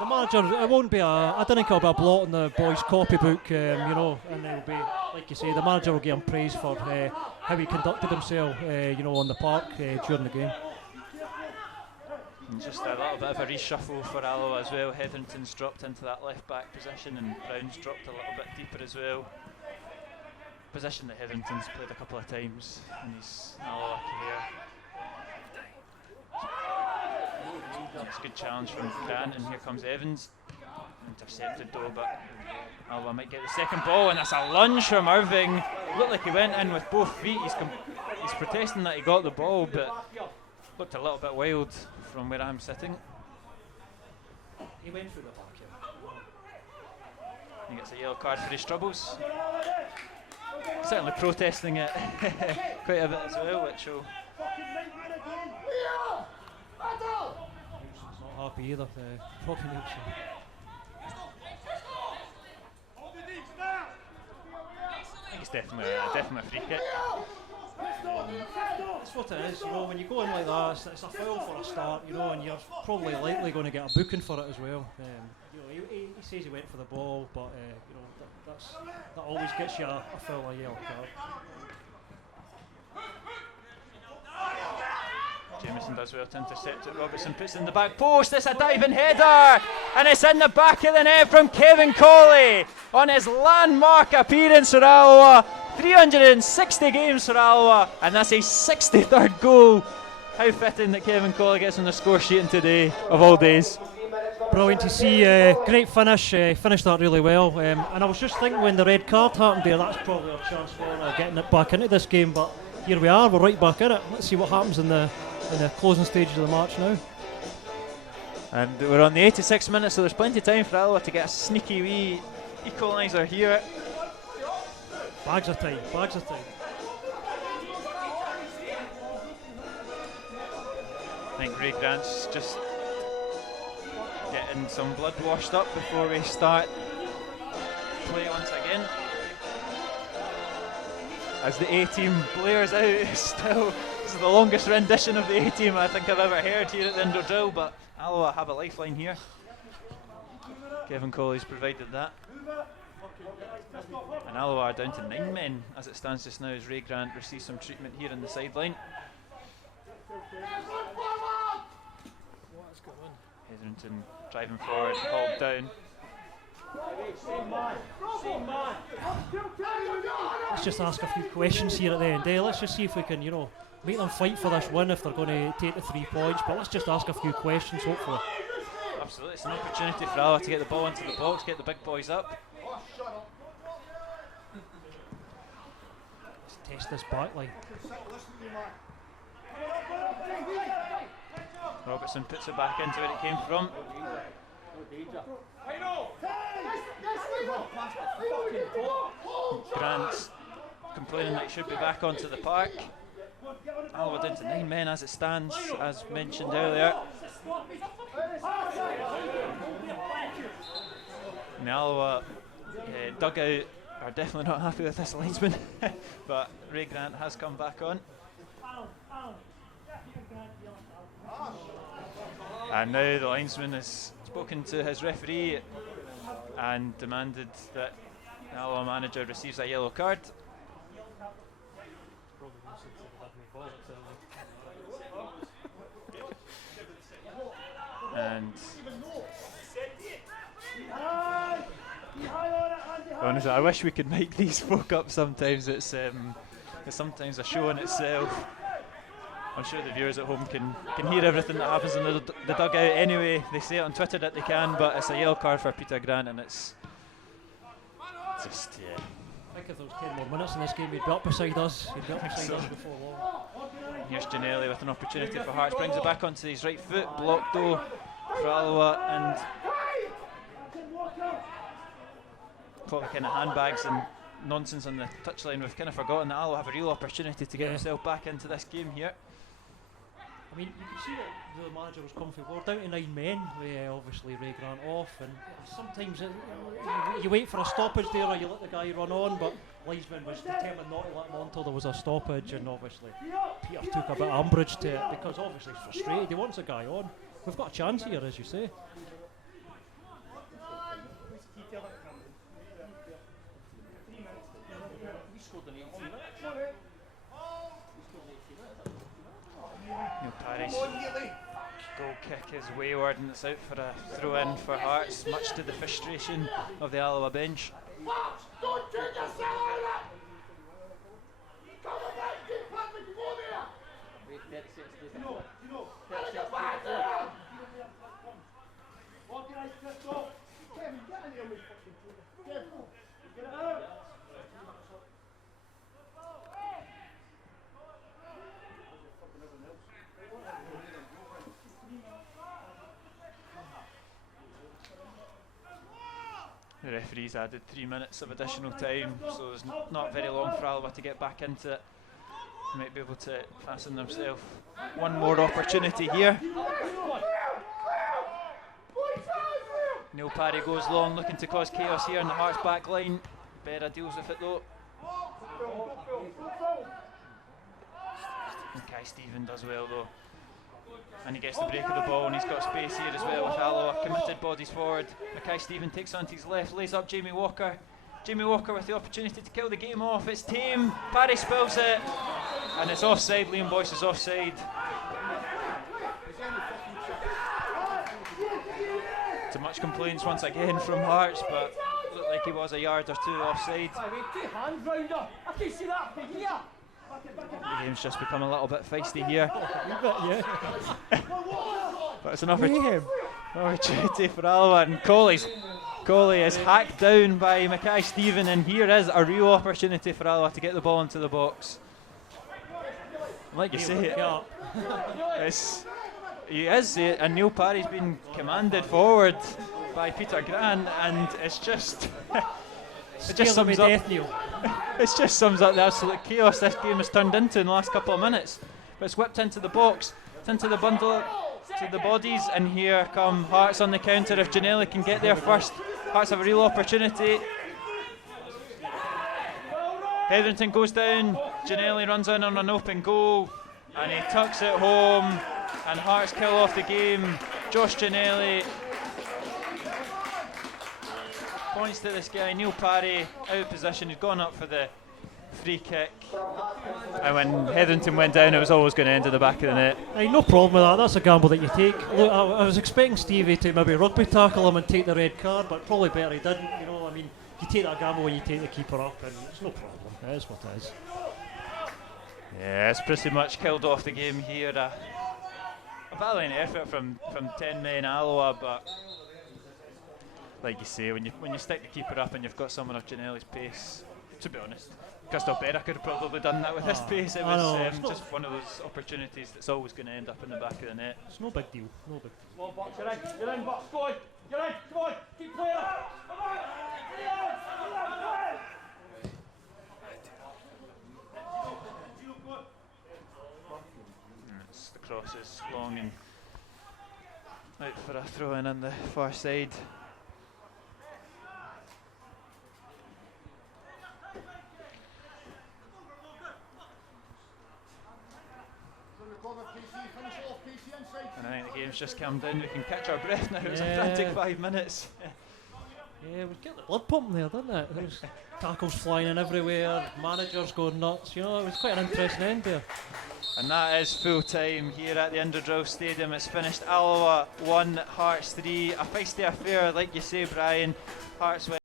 manager, it won't be I don't think it'll be a blot in the boys' copybook, and it'll be, like you say, the manager will give him praise for how he conducted himself, on the park during the game. And just a little bit of a reshuffle for Alloa as well. Hetherington's dropped into that left-back position and Brown's dropped a little bit deeper as well. Position that Hetherington's played a couple of times in his Alloa career. That's a good challenge from Grant, and here comes Evans. Intercepted though, but Alloa might get the second ball, and that's a lunge from Irving. Looked like he went in with both feet. He's protesting that he got the ball, but looked a little bit wild from where I'm sitting. He went through the back here. He gets a yellow card for his troubles. Certainly protesting it quite a bit as well, which will... He's not happy either, Robbie Nielsen. I think it's definitely a free kick. That's what it is, when you go in like that, it's a foul for a start, and you're probably likely going to get a booking for it as well. He says he went for the ball, but that always gets you a foul, a yellow card. Jameson does well to intercept it. Robertson puts it in the back post. It's a diving header, and it's in the back of the net from Kevin Colley on his landmark appearance for Alloa. 360 games for Alloa, and that's his 63rd goal. How fitting that Kevin Colley gets on the score sheet today, of all days. Brilliant to see, great finish, finished that really well, and I was just thinking when the red card happened there, that's probably our chance for getting it back into this game, but here we are, we're right back in it. Let's see what happens in the closing stages of the match now. And we're on the 86th minute, so there's plenty of time for Alloa to get a sneaky wee equaliser here. Bags of time. think Ray Grant's just getting some blood washed up before we start play once again. As the A-team blares out, still, this is the longest rendition of the A-team I think I've ever heard here at the indoor drill, but Alloa have a lifeline here. Kevin Colley's provided that. And Alloa are down to 9 men as it stands just now as Ray Grant receives some treatment here on the sideline. Hetherington driving forward, hauled down. Let's just ask a few questions here at the end. Let's just see if we can, you know, make them fight for this win if they're going to take the 3 points. But let's just ask a few questions, hopefully. Absolutely, it's an opportunity for Alloa to get the ball into the box, get the big boys up. Let's test this back line. Robertson puts it back into where it came from. Grant's complaining that he should be back onto the park. Alloa down to 9 men as it stands, as mentioned earlier. And the Alloa dugout are definitely not happy with this linesman, but Ray Grant has come back on. And now the linesman has spoken to his referee and demanded that the Alloa manager receives a yellow card. And honestly, I wish we could make these folk up sometimes. It's sometimes a show in itself. I'm sure the viewers at home can hear everything that happens in the dugout anyway. They say it on Twitter that they can, but it's a yellow card for Peter Grant, and it's just, yeah. I think if there was 10 more minutes in this game, he'd be up beside us. He'd be up beside us before long. Here's Janelli with an opportunity for Hearts, brings it back onto his right foot, blocked though for Alloa, and thought the kind of handbags and nonsense on the touchline. We've kind of forgotten that Alloa have a real opportunity to get himself back into this game here. I mean, you can see that the manager was comfortable. We're down to 9 men with obviously Ray Grant off, and sometimes you wait for a stoppage there or you let the guy run on, but linesman was determined not to let him on until there was a stoppage, and obviously Peter took a bit of umbrage to it because obviously he's frustrated. He wants a guy on. We've got a chance here, as you say. Neil Parry's goal kick is wayward and it's out for a throw in for Hearts, much to the frustration of the Alloa bench. Don't take yourself out of it! Come on back, get Patrick, go there! You know, get back there! Organise Christoph! Kevin, get in here with fucking Kevin, get it out! The referee's added 3 minutes of additional time, so there's not very long for Alloa to get back into it. They might be able to fasten themselves one more opportunity here. Neil Parry goes long, looking to cause chaos here in the Hearts back line. Berra deals with it though. And Kai Stephen does well though. And he gets the break of the ball, and he's got space here as well with Alloa. Committed bodies forward. Mackay Stephen takes on to his left, lays up Jamie Walker. Jamie Walker with the opportunity to kill the game off. It's tame. Parry spills it, and it's offside. Liam Boyce is offside. To much complaints once again from Hearts, but looked like he was a yard or two offside. The game's just become a little bit feisty here. But it's an opportunity for Alloa, and Colley is hacked down by Mackay Stephen, and here is a real opportunity for Alloa to get the ball into the box. Like you say, he is, and Neil Parry's been commanded forward by Peter Grant, and it's just it just sums up it just sums up the absolute chaos this game has turned into in the last couple of minutes. But it's whipped into the box. It's into the bundle to the bodies, and here come Hearts on the counter. If Giannelli can get there first, Hearts have a real opportunity. Hetherington goes down, Giannelli runs in on an open goal, and he tucks it home, and Hearts kill off the game. Josh Giannelli points to this guy, Neil Parry, out of position. He'd gone up for the free kick, and when Hetherington went down, it was always going to end at the back of the net. Aye, no problem with that. That's a gamble that you take. Look, I was expecting Stevie to maybe rugby tackle him and take the red card, but probably better he didn't. You know, I mean, you take that gamble when you take the keeper up, and it's no problem. It is what it is. Yeah, it's pretty much killed off the game here. A valiant effort from 10 men Alloa, but like you say, when you stick the keeper up and you've got someone of Giannelli's pace, to be honest, Christoph Berra could have probably done that with his pace. It was just one of those opportunities that's always going to end up in the back of the net. It's no big deal. No big. Come on, Bucks, you're in, Bucks, go on. You're in, come on, keep playing. Come on, The cross is long and out for a throw in on the far side. And I think the game's just calmed down. We can catch our breath now. It was a frantic 5 minutes. Yeah, we get the blood pumping there, didn't it? There was tackles flying in everywhere, managers going nuts. You know, it was quite an interesting end there. And that is full time here at the Underdrive Stadium. It's finished Alloa 1, Hearts 3. A feisty affair, like you say, Brian. Hearts win.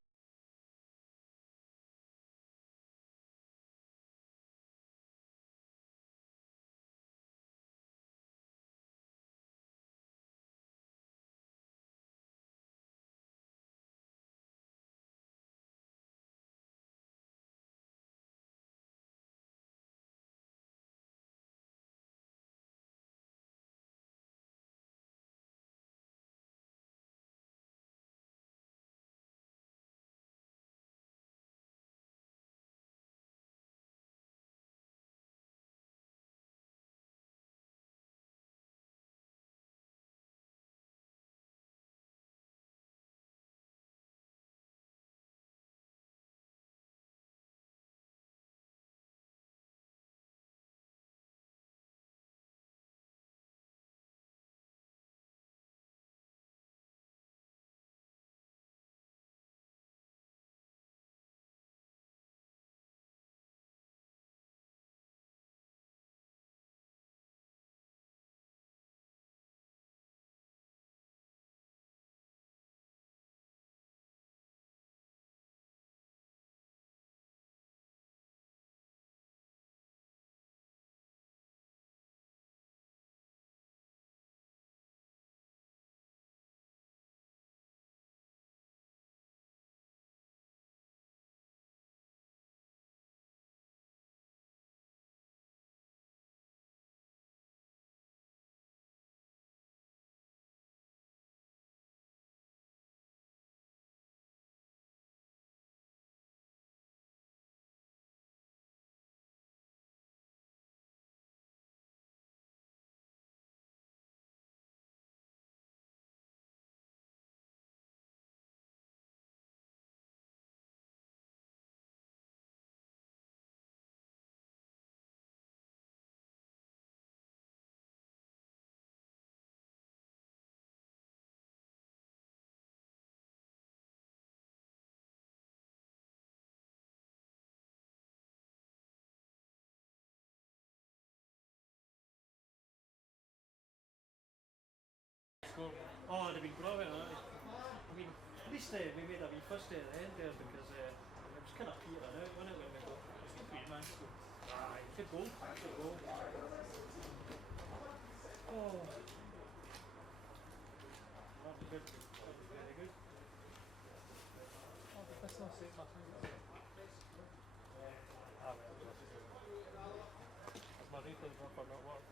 Oh, they've been brilliant. I mean, at least we made a wee fuss at the end there because it was kind of petering out, wasn't it, when we got the free man scored. Aye, good goal, good goal. Oh. That was good. That was very good. Oh, but that's not safe, my friend. My replay's not for not work.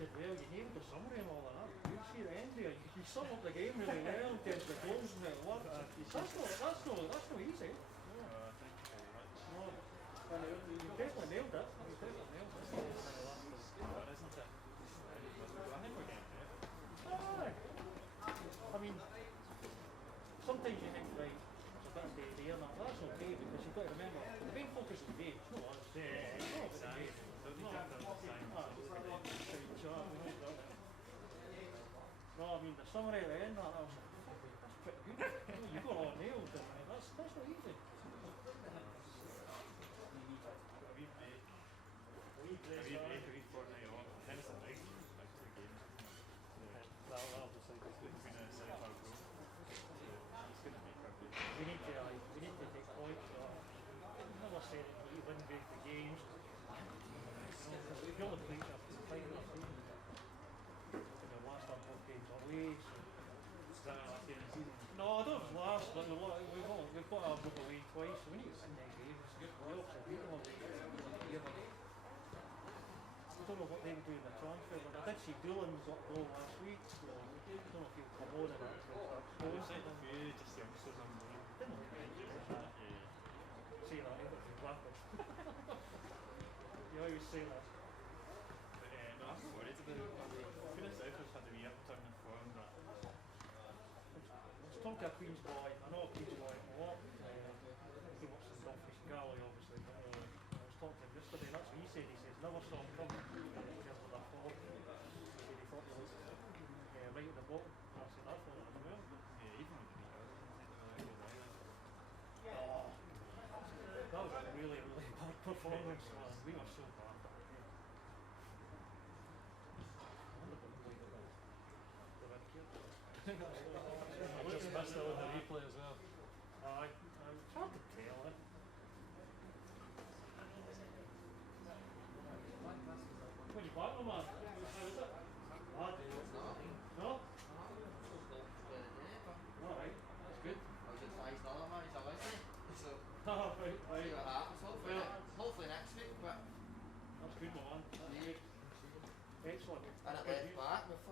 Did well, you named the summary and all of that. You see the end there, you sum up the game really well in terms of the goals and the work. That's no easy. Thank you very much. No, and you definitely nailed it. that's okay because you've got to remember the main focus of the game is not us. No, I mean the summary at the end, that was pretty good. You got all nailed, and that's not easy. We need to take points. Never say that you win great the games. The only place after the final season, the last couple of games away. So. No, I don't last, but we've got our group away twice, so we need to win their games. We also beat them away. I don't know what they were doing in the transfer, but I did see Doolan got a goal last week, so I don't know if he'll come on in that. Say that, exactly. You always say that. Let's talk to a Queen's boy. I know a Queen's boy a lot. He works in the office, Galley obviously, but I was talking to him yesterday, that's what he said. He says never saw him come because of that fall. He said he thought he was right at the bottom. I said I thought it as well. That was a really, really bad performance, man. We were so bad. I just missed it on the replay as well. It's hard to tell, eh? When you back, man? How is it? Bad? No? Alright, that's good. Oh, right. Hopefully next week, but That's good, man. That's good. Excellent. and at